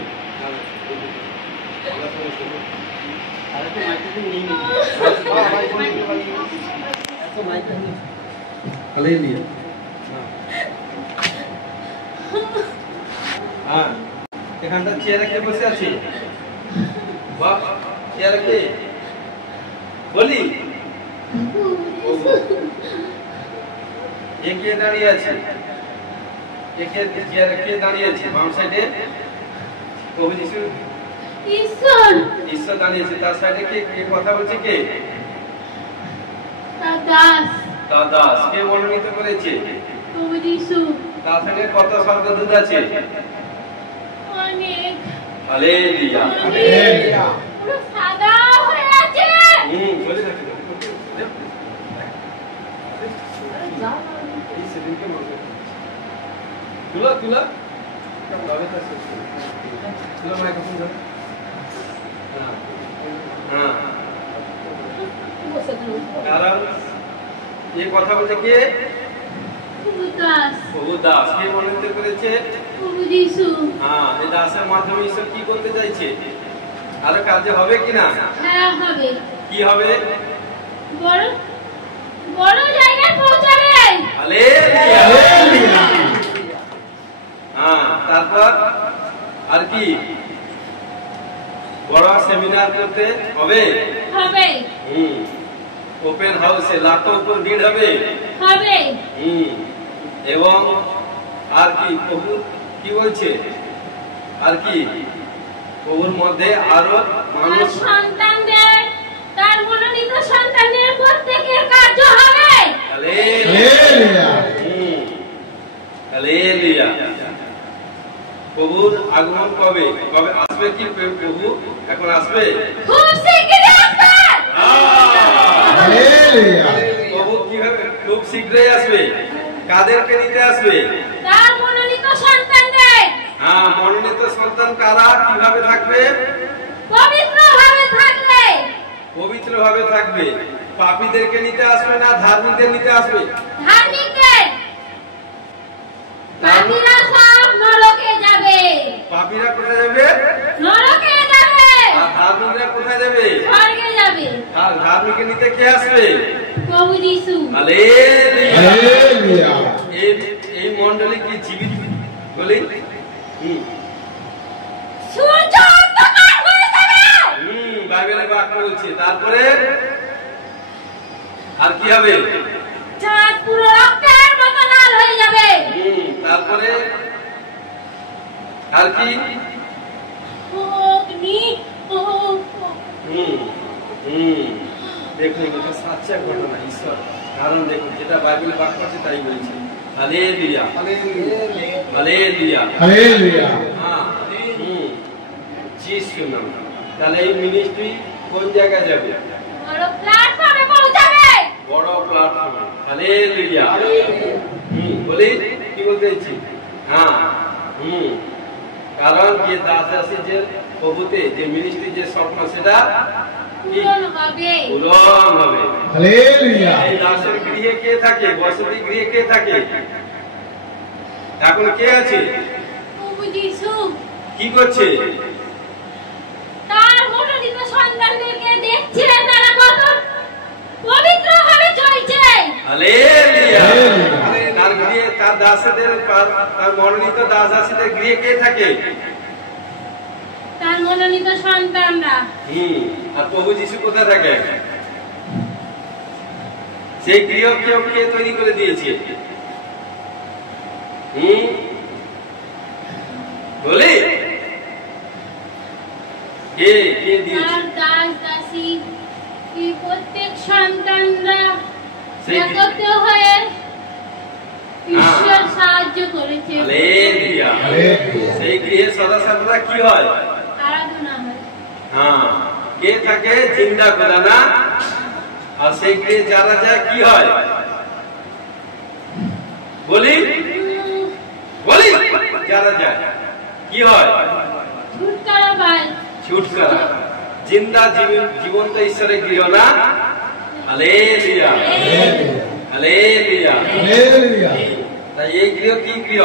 হ্যাঁ এখানটা চেয়ারে কে বসে আছে চেয়ারে কে বলি কে দাঁড়িয়ে আছে কে দাঁড়িয়ে আছে বাম সাইডে প্রভু যিশু ঈশ্বর দাঁড়িয়ে আছে তার সাইডে কে কথা বলছে কে দাস। তা দাস কে মনোনীত করেছে? প্রভু যিশু। তার সঙ্গে কত স্বর্গদূত আছে? অনেক। হালেলুয়া। হালেলুয়া। পুরো সাদা হয়ে আছে। বলে থাকি। তুলা তুলা তুলা মাইক্রোফোন ধর। হ্যাঁ কারণ এই কথা বলতে কে? প্রভু দাস। প্রভু দাস কে মনোনীত করেছে? প্রভু যিশু। হ্যাঁ এই দাসের মাধ্যমে ঈশ্বর কি করতে চাইছে? আরো কাজে হবে কিনা? হ্যাঁ হবে। কি হবে? বড় বড় জায়গায় পৌঁছাবে। হালেলুয়া। হ্যাঁ তারপর আর কি? বড় সেমিনার করতে হবে। হবে। ওপেন হাউসে লাখো উপর ভিড় হবে। হবে। এবং আর কি প্রভু কি বলছে? আর কি প্রভুর মধ্যে আরো মানুষ সন্তানদের, তার মনোনীত সন্তানদের প্রত্যেকের কার্য হবে। হালেলুয়া। হালেলুয়া। প্রভুর আগমন কবে? কবে আসবে কি প্রভু? এখন আসবে? খুব শীঘ্রই আসবে। হালেলুয়া। প্রভু কিভাবে? খুব শীঘ্রই আসবে। কাদেরকে নিতে আসবে? তার মনোনীত সন্তানদের। হ্যাঁ মনোনীত সন্তান কারা? কিভাবে থাকবে? পবিত্রভাবে থাকবে। পবিত্রভাবে থাকবে। পাপীদেরকে নিতে আসবে না ধার্মিকদের নিতে আসবে? ধার্মিকদের। পাপীরা সব নরকে যাবে। পাপীরা কোথায় যাবে? নরকে যাবে। আর ধার্মিকরা কোথায় যাবে? স্বর্গে যাবে। আর ধার্মিককে নিতে কে আসবে? প্রভু যিশু। হালেলুয়া। হালেলুয়া। এই মণ্ডলী কি জীবিত? বলি সূর্য অন্ধকার হয়ে যাবে। বাইবেলের বাক্য বলছে। তারপরে আর কি হবে? চাঁদ পুরো রক্তের মতো লাল হয়ে যাবে। তারপরে আর কি? অগ্নি। দেখুন এটা সাচ্চা ঘটনা ঈশ্বর। কারণ দেখুন যেটা বাইবেল বাক্য আছে তাই বলছে। হালেলুয়া। হালেলুয়া। হালেলুয়া। হ্যাঁ যিশু নাম। তাহলে এই মিনিস্ট্রি কোন জায়গায় যাবে? বড় প্ল্যাটফর্মে পৌঁছাবে। বড় প্ল্যাটফর্মে। হালেলুয়া। বলি কি বলতে চাইছি? হ্যাঁ কারণ যে দাস আছে যে প্রভুতে যে মিনিস্ট্রি যে স্বপ্ন সেটা পূরণ হবে। পূরণ হবে। হালেলুয়া। এই দাসের গৃহে কে থাকে? বসতি গৃহে কে থাকে? এখন কে আছে? প্রভু যিশু। কি করছে? তার মনোনীত সন্তানদেরকে দেখছে তারা কত পবিত্রভাবে চলছে। হালেলুয়া। তার গৃহে তার দাসদের তার মনোনীত দাস দাসীদের গৃহে কে থাকে? তার মনোনীত সন্তানরা। আর প্রভু যিশু কোথায় থাকে? সেই গৃহ কে তৈরি করে দিয়েছে? বলে কে কে দিয়েছে? তার দাস দাসী প্রত্যেক সন্তানরা সেই একত্র হয়ে ঈশ্বর সাহায্য করেছে। হালেলুয়া। সেই গৃহে সদা সর্বদা কি হয়? আরাধনা হয়। হ্যাঁ কে থাকে? জিন্দা খোদা না? আর সেই গৃহে যারা যায় কি হয়? বলি বলি যারা যায় কি হয়? ছুটকারা পায়। ছুটকারা। জিন্দা জীবন্ত ঈশ্বরের গৃহ না? হালেলুয়া। হালেলুয়া। হালেলুয়া। তাই এই গৃহ কি গৃহ?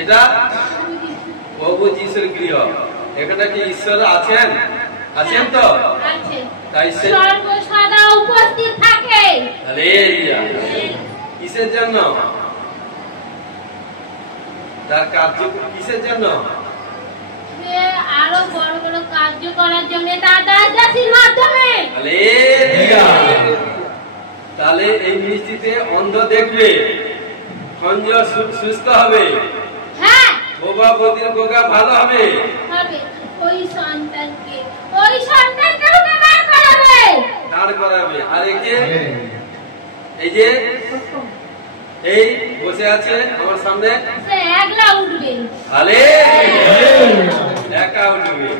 এটা প্রভু যিশুর গৃহ। এখানে কি ঈশ্বর আছেন? আছেন তো? আছে। তাই সে স্বর্গ সদা উপস্থিত থাকে। হালেলুয়া। কিসের জন্য? তার কার্য কিসের জন্য? সে আরো বড় বড় কার্য করার জন্য তার দাস দাসীর মাধ্যমে। হালেলুয়া। তাহলে এই মিষ্টিতে অন্ধ দেখবে, খঞ্জ সুস্থ হবে, হ্যাঁ বোবা বদির গোগা ভালো হবে। হবে। ওই সন্তানকে রূপে দাঁড় করাবে। দাঁড় করাবে। আর একে এই যে এই বসে আছে আমার সামনে, সে একলা উঠবে। হালেলুয়া, একা উঠবে।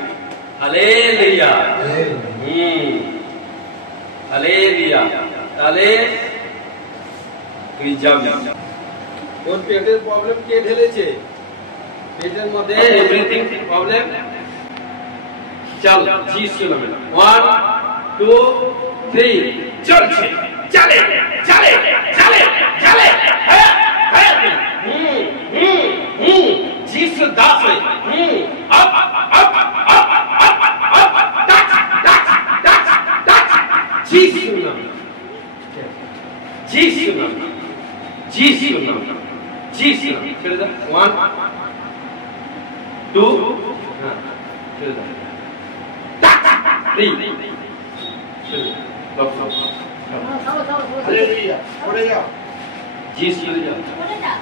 Hallelujah, hallelujah. তাহলে তুই যাবি। তোর পেটের প্রবলেম কে ঢেলেছে? পেটের মধ্যে এভরিথিং প্রবলেম। চল যিশু নামে 1 2 3 চলছে, চলে চলে চলে চলে। যিশু Das up up up up touch touch touch touch. যিশু নামে, যিশু নামে, যিশু নামে, যিশু নামে। ছেড়ে দাও। 1 2 হ্যাঁ ছেড়ে দাও। 3 ছেড়ে দাও। হালেলুয়া, পড়ে যাও। যিশু চলে যাও। বলে দাও।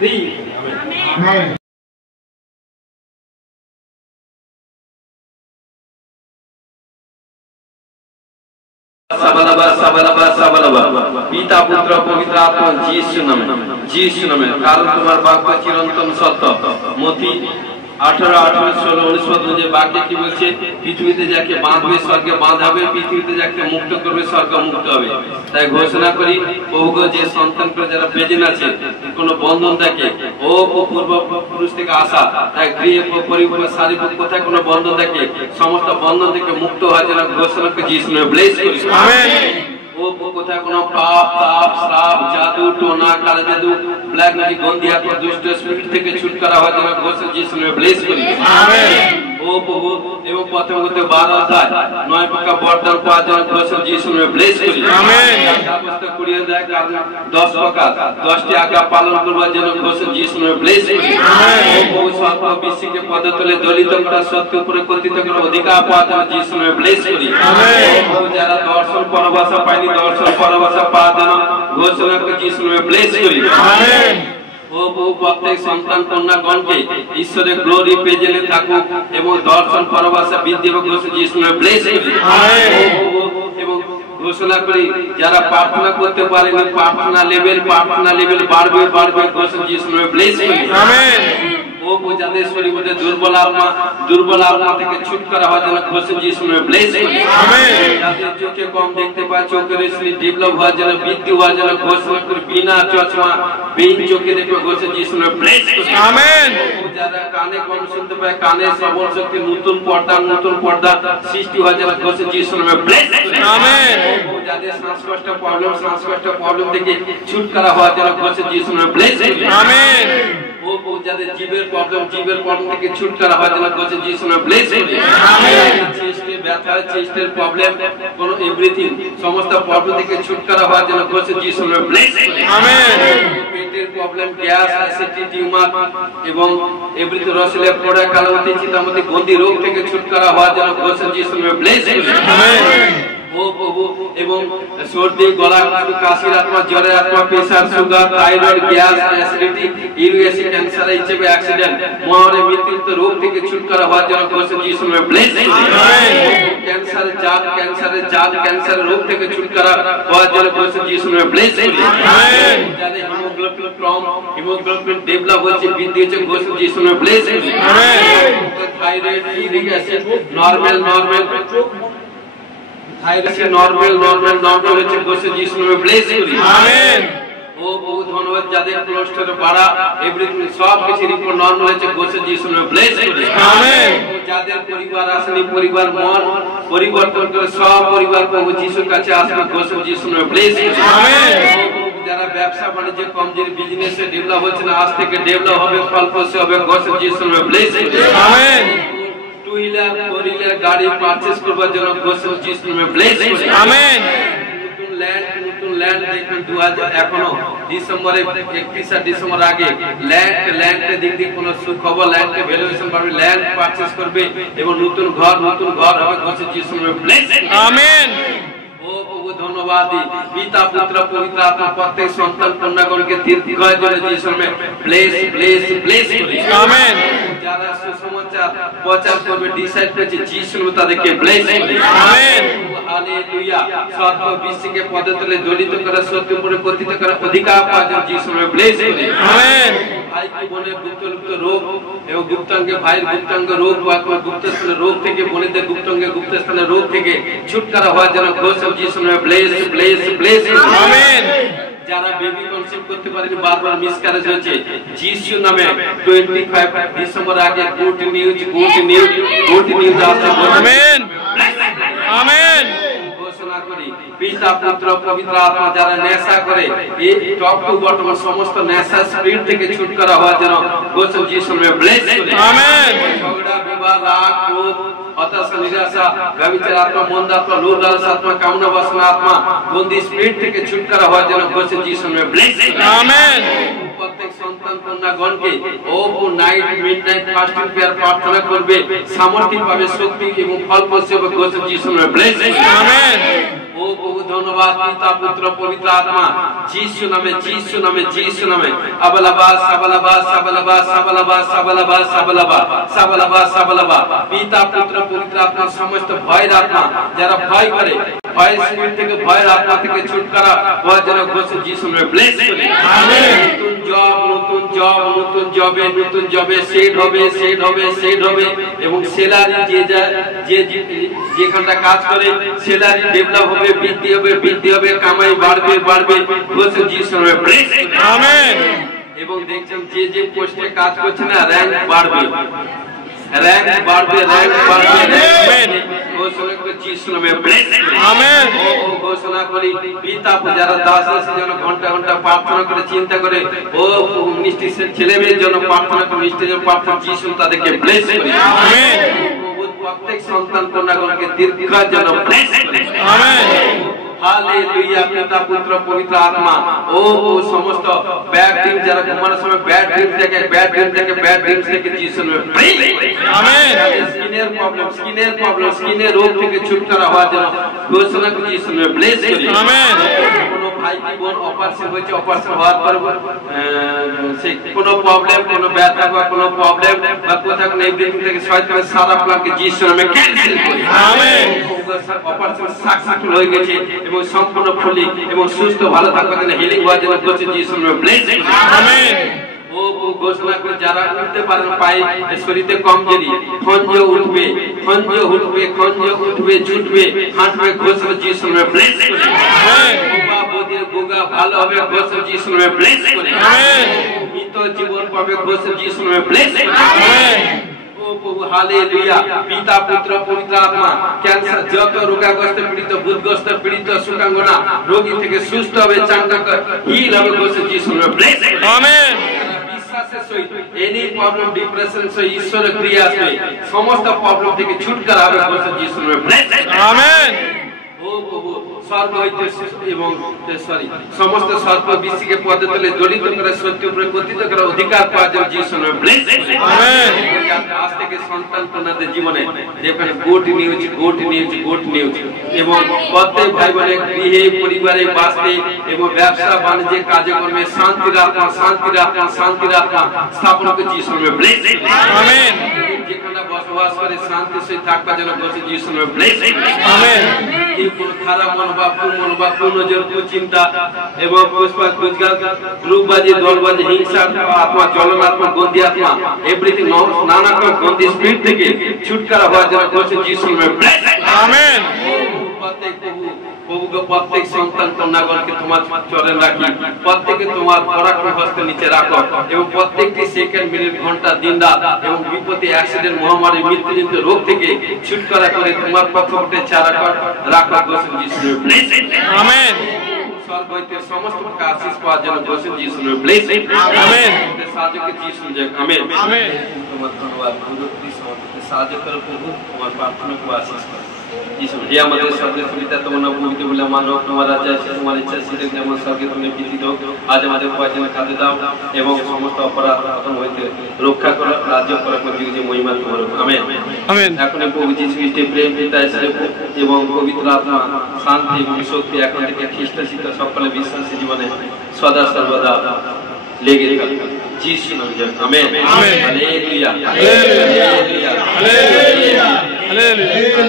3 আমেন। আমেন। পিতা পুত্র পবিত্র আত্মা যিশু নামে, যিশু নামে। কারণ তোমার বাক্য চিরন্তন সত্য। মতি 18:16 যে বাক্যে কি বলছে? পৃথিবীতে যাকে বাঁধবে স্বর্গে বাঁধাবে, পৃথিবীতে যাকে মুক্ত করবে স্বর্গ মুক্ত হবে। তাই ঘোষণা করি প্রভু যে সন্তান করে যারা প্রেজেন্ট আছে, কোন বন্ধন থাকে ও পূর্ব পুরুষ থেকে আসা, তাই গৃহ পরিবার শারীরিক কোথায় কোনো বন্ধন থাকে, সমস্ত বন্ধন থেকে মুক্ত হওয়ার জন্য ঘোষণা করে যিশু নামে ব্লেস করি। আমেন। ও কোথায় কোনো পাপ তাপ শ্রাপ জাদু টোনা কালো জাদু ব্ল্যাক ম্যাজিক গন্ধিয়া দুষ্ট স্পিরিট থেকে ছুটকারা হওয়ার জন্য ঘোষণা যিশু নামে ব্লেস করি। আমেন। ও প্রভু এবং প্রথম হতে 12 অধ্যায় 9 প্রকার বরদান পাওয়ার জন্য ঘোষণা যিশু নামে ব্লেস করি। আমেন। শাস্ত্র কুড়িয়ে দেয় কারণ 10 প্রকার 10টি আজ্ঞা পালন করবার জন্য ঘোষণা যিশু নামে ব্লেস করি। আমেন। ও প্রভু সর্ব বিশ্বকে পদতলে দলিত করা সত্য উপরে কথিত করা অধিকার পাওয়ার জন্য যিশু নামে ব্লেস করি। আমেন। ও প্রভু যারা দর্শন পরবাসা পায়নি দর্শন পরবাসা পাওয়ার জন্য ঘোষণা করে যিশু নামে ব্লেস করি। আমেন। ও বহু প্রত্যেক সন্তান কন্যাগণকে ঈশ্বরের গ্লোরি পেজেলে থাকুক এবং দর্শন পরবাসা বৃদ্ধি এবং যিশু নামে ব্লেস করি। আমেন। এবং ঘোষণা করি যারা প্রার্থনা করতে পারেনি প্রার্থনা লেভেল বাড়বে বাড়বে ঘোষণা যিশু নামে ব্লেস করি। আমেন। ও যাদের শরীরের মধ্যে দুর্বল আত্মা থেকে ছুটকারা হওয়ার জন্য ঘোষণা যিশু নামে ব্লেস করি। আমেন। যাদের চোখে কম দেখতে পায় চোখের রশ্মি ডেভেলপ হওয়ার জন্য বৃদ্ধি হওয়ার জন্য ঘোষণা করি বিনা চশমা বেইন চোখে দেখবে ঘোষণা যিশু নামে ব্লেস করি। আমেন। যারা কানে কম শুনতে পায় কানে শ্রবণ শক্তি নতুন পর্দা সৃষ্টি হওয়ার জন্য ঘোষণা যিশু নামে ব্লেস করি। আমেন। যাদের শ্বাসকষ্ট প্রবলেম থেকে ছুটকারা হওয়ার জন্য ঘোষণা যিশু নামে ব্লেস করি। আমেন। ও যাদের জীবের প্রবলেম থেকে ছুটকারা হওয়ার জন্য ঘোষণা যিশু নামে ব্লেস করি। আমেন। চেস্টে ব্যথা চেস্টের প্রবলেম কোন এভরিথিং সমস্ত প্রবলেম থেকে ছুটকারা হওয়ার জন্য ঘোষণা যিশু নামে ব্লেস করি। আমেন। পেটের প্রবলেম গ্যাস অ্যাসিডিটি টিউমার এবং এভরিথিং রসলে পোড়া কালামতি চিতামতি গন্ধি রোগ থেকে ছুটকারা হওয়ার জন্য ঘোষণা যিশু নামে ব্লেস করি। আমেন। ও প্রভু এবং সর্দি গলা কাশির আত্মা জ্বরের আত্মা pressure sugar thyroid gas acidity ইউরিয়াসি ক্যান্সার এইচআইভি অ্যাক্সিডেন্ট মহামারী মৃত্যু রোগ থেকে ছুটকারা হওয়ার জন্য ঘোষণা যিশু নামে ব্লেস করি। ক্যান্সারের রোগ থেকে ছুটকারা হওয়ার জন্য ঘোষণা যিশু নামে ব্লেস করি। আমেন। যাদের হিমোগ্লোবিন কম হিমোগ্লোবিন ডেভেলপ হচ্ছে বৃদ্ধি হচ্ছে ঘোষণা যিশু নামে ব্লেস করি। Amen. Thyroid uric acid normal হচ্ছে ঘোষণা যিশু নামে ব্লেস করি। আমেন। ও বহু ধন্যবাদ যাদের কোলেস্টেরল বাড়া এভরিথিং সব কিছু রিপোর্ট নরমাল হচ্ছে ঘোষণা যিশু নামে ব্লেস করি। আমেন। যাদের পরিবার আসেনি পরিবার মন পরিবর্তন করে সব পরিবার প্রভু যিশুর কাছে আসবে ঘোষণা যিশু নামে ব্লেস করি। আমেন। যারা ব্যবসা বাণিজ্য কমজোরি বিজনেসে ডেভেলপ হচ্ছে না আজ থেকে ডেভেলপ হবে ফলপ্রসূ হবে ঘোষণা যিশু নামে ব্লেস করি। Amen. Two wheeler four wheeler গাড়ি পারচেজ করবার জন্য ঘোষণা যিশু নামে ব্লেস করি। আমেন। নতুন ল্যান্ড দেখবেন 2000 এখনো ডিসেম্বরে 31 ডিসেম্বর আগে ল্যান্ড দিক দিয়ে কোনো সুখবর ল্যান্ডে ভ্যালুয়েশন বাড়বে ল্যান্ড পারচেজ করবে এবং নতুন ঘর হবে ঘোষণা যিশু নামে ব্লেস করি। আমেন। ও প্রভু ধন্যবাদ পিতা পুত্র পবিত্র আত্মা প্রত্যেক সন্তান কন্যাগণকে দীর্ঘায়ু জন্য যিশু নামে ব্লেস করি। আমেন। যারা সুসমাচার প্রচার করবে ডিসাইড করেছে যিশু নামে তাদেরকে ব্লেস করি। আমেন। হালেলুয়া हालेलुया स्वर्ग विश्व के पदतले ज्वलित करा सत्य पर कथित करा अधिकार पाजन जीसस में ब्लेस करें आमेन। भाई की बोले गुप्त रोग एवं गुप्तांग भाई गुप्तांग रोग गुप्त रोग থেকে বনেদের গুপ্তাঙ্গ গুপ্ত স্থানে রোগ থেকে ছুটকারা হওয়ার জন্য ঘোষণা जीसस में ब्लेस ब्लेस ब्लेस आमेन। যারা বেবি কনসিভ করতে পারেনি বারবার মিসক্যারেজ হচ্ছে যিশু নামে 25 ডিসেম্বর আগে গুড নিউজ আসছে আমেন আমেন। ঘোষণা করি পিতা পুত্র পবিত্র আত্মা যারা নেশা করে এই টপ টু বটম সমস্ত নেশা স্পিরিট থেকে ছুটকারা হওয়ার জন্য ঘোষণা যিশু নামে ব্লেস আমেন। ঝগড়া বিবাদ রাগ ক্রোধ হতাশা নিরাশা ব্যভিচার আত্মা মন্দ আত্মা লোভ লালসা আত্মা কামনা বাসনা আত্মা বন্দি স্পিরিট থেকে ছুটকারা হওয়ার জন্য ঘোষণা যিশু নামে ব্লেস আমেন। প্রত্যেক সন্তান কন্যাগণকে overnight midnight fasting prayer প্রার্থনা করবে সামর্থ্য পাবে শক্তি এবং ফল পাবে ঘোষণা যিশু নামে ব্লেস আমেন। ও বহু ধন্যবাদ পিতা পুত্র পবিত্র আত্মা যিশু নামে যিশু নামে যিশু নামে আবালাবা সাবালাবা সাবালাবা সাবালাবা সাবালাবা সাবালাবা সাবালাবা সাবালাবা পিতা পুত্র পবিত্র আত্মা সমস্ত ভয়ের আত্মা যারা ভয় করে ভয় স্পিরিট থেকে ভয়ের আত্মা থেকে ছুটকারা হওয়ার জন্য ঘোষণা যিশু নামে ব্লেস করে আমেন। নতুন জবে সেট হবে এবং সেলারি যে যেখানটা কাজ করে সেলারি ডেভেলপ হবে বৃদ্ধি হবে কামাই বাড়বে ঘোষণা যিশু নামে ব্লেস আমেন। এবং দেখছেন যে পোস্টে কাজ করছে না র‍্যাঙ্ক বাড়বে আমেন। ঘোষণা করে যিশু নামে ব্লেস আমেন। ও ঘোষণা করি পিতা যারা দাস আছে যেন ঘন্টা ঘন্টা প্রার্থনা করে চিন্তা করে ও মিষ্টি ছেলে মেয়ের জন্য প্রার্থনা করে মিষ্টির জন্য প্রার্থনা যিশু তাদেরকে ব্লেস করে আমেন। প্রত্যেক সন্তান কন্যাগণকে দীর্ঘায়ুর জন্য ব্লেস করে আমেন। हालेलुया पिता पुत्र पवित्र आत्मा ओ समस्त बैड ड्रीम যারা ঘুমানোর সময় ব্যাড ড্রিম থেকে যিশু নামে আমেন। স্কিনের প্রবলেম স্কিনের রোগ থেকে ছুটকারা হওয়ার জন্য ঘোষণা করি যিশু নামে ব্লেস করি আমেন। কোনো ভাই কি বোন অপারেশন হয়েছে অপারেশন হওয়ার পর সে কোনো প্রবলেম কোনো ব্যথা বা কোনো প্রবলেম বা কোথাও কোনো এভরিথিং থেকে শয়তানের সারা প্ল্যানকে যিশু নামে ক্যান্সেল করি আমেন। অপারেশন সাকসেসফুল হয়ে গেছে এবং সম্পূর্ণ ফুলি এবং সুস্থ ভালো থাকার জন্য হিলিং হওয়ার জন্য ঘোষণা যিশু নামে ব্লেস আমেন। ও ঘোষণা করে যারা উঠতে পারে না পায়ে শরীরে কমজোরি খঞ্জ উঠবে ছুটবে হাঁটবে ঘোষণা যিশু নামে ব্লেস আমেন। গোগা ভালো হবে ঘোষণা যিশু নামে ব্লেস আমেন। মৃত জীবন পাবে ঘোষণা যিশু নামে ব্লেস আমেন। हालेलुया पिता पुत्र पवित्र आत्मा कैंसर যত রোগাগ্রস্ত পীড়িত ভূতগ্রস্ত পীড়িত সুকাঙ্গনা রোগী থেকে সুস্থ হবে চাঙ্গা হিল হবে ঘোষণা যিশু নামে ব্লেস আমেন। বিশ্বাসের সহিত এনি প্রবলেম ডিপ্রেশন সে ঈশ্বরের ক্রিয়া আছে সমস্ত প্রবলেম থেকে ছুটকারা হবে ঘোষণা যিশু নামে ব্লেস আমেন। ও প্রভু স্বর্গ হইতে এবং সমস্ত সর্প বিশ্বকে পদতলে জ্বলিত করে সত্য উপরে কথিত করে অধিকার পাওয়ার জন্য যিশু নামে ব্লেস আমেন। আজ থেকে সন্তান কন্যাদের জীবনে যেখানে গুড নিউজ এবং প্রত্যেক ভাই বোনের গৃহে পরিবারে বাসে এবং ব্যবসা বাণিজ্যে কাজকর্মে শান্তির আত্মা স্থাপন করে যিশু নামে ব্লেস আমেন। যেখানে বসবাস করে শান্তি সহিত থাকবার জন্য ঘোষণা যিশু নামে ব্লেস আমেন। খারাপ মনোভাব নজর কুচিন্তা এবং গ্রুপবাজি দলবাজি হিংসা আত্মা জ্বলন আত্মা গন্ধি আত্মা এভরিথিং নানা রকম গন্ধি স্পিরিট থেকে ছুটকারা হওয়ার জন্য ঘোষণা যিশু নামে ব্লেস আমেন। প্রত্যেক সন্তান কন্যাগণকে তোমার চরণে রাখি প্রত্যেকে তোমার পরাক্রম হস্তের নিচে রাখো এবং প্রত্যেকটি সেকেন্ড মিনিট ঘন্টা দিন রাত এবং বিপত্তি অ্যাক্সিডেন্ট মহামারী মৃত্যুজনিত রোগ থেকে ছুটকারা করে তোমার পক্ষে চারা রাখা ঘোষণা যিশু নামে ব্লেস আমেন। স্বর্গ হইতে সমস্ত প্রকার আশীষ পাওয়ার জন্য ঘোষণা যিশু নামে ব্লেস আমেন। সাহায্যকে যিশু নামে আমেন আমেন। তোমার ধন্যবাদ সাহায্য করো প্রভু তোমার প্রার্থনাকে আশীষ করো যিশু আমাদের সর্বে সুবিধা তোমার নাম পবিত্র বলে মানো তোমার রাজ্য আছে তোমার ইচ্ছা সেদিন যেমন স্বর্গে তুমি বিধিত আজ আমাদের পয়সা খাতে দাও এবং সমস্ত অপরাধ খতম হইতে রক্ষা করো রাজ্য করা প্রতিযোগী মহিমা তোমার আমেন আমেন। এখন প্রভু যিশু খ্রিস্টের প্রেম পিতা এবং পবিত্র আত্মা শান্তি এবং শক্তি এখন থেকে খ্রিস্ট শিক্ষা সকলে বিশ্বাসী জীবনে সদা সর্বদা লেগে থাকুক যিশু নামে amen amen. Hallelujah hallelujah hallelujah hallelujah.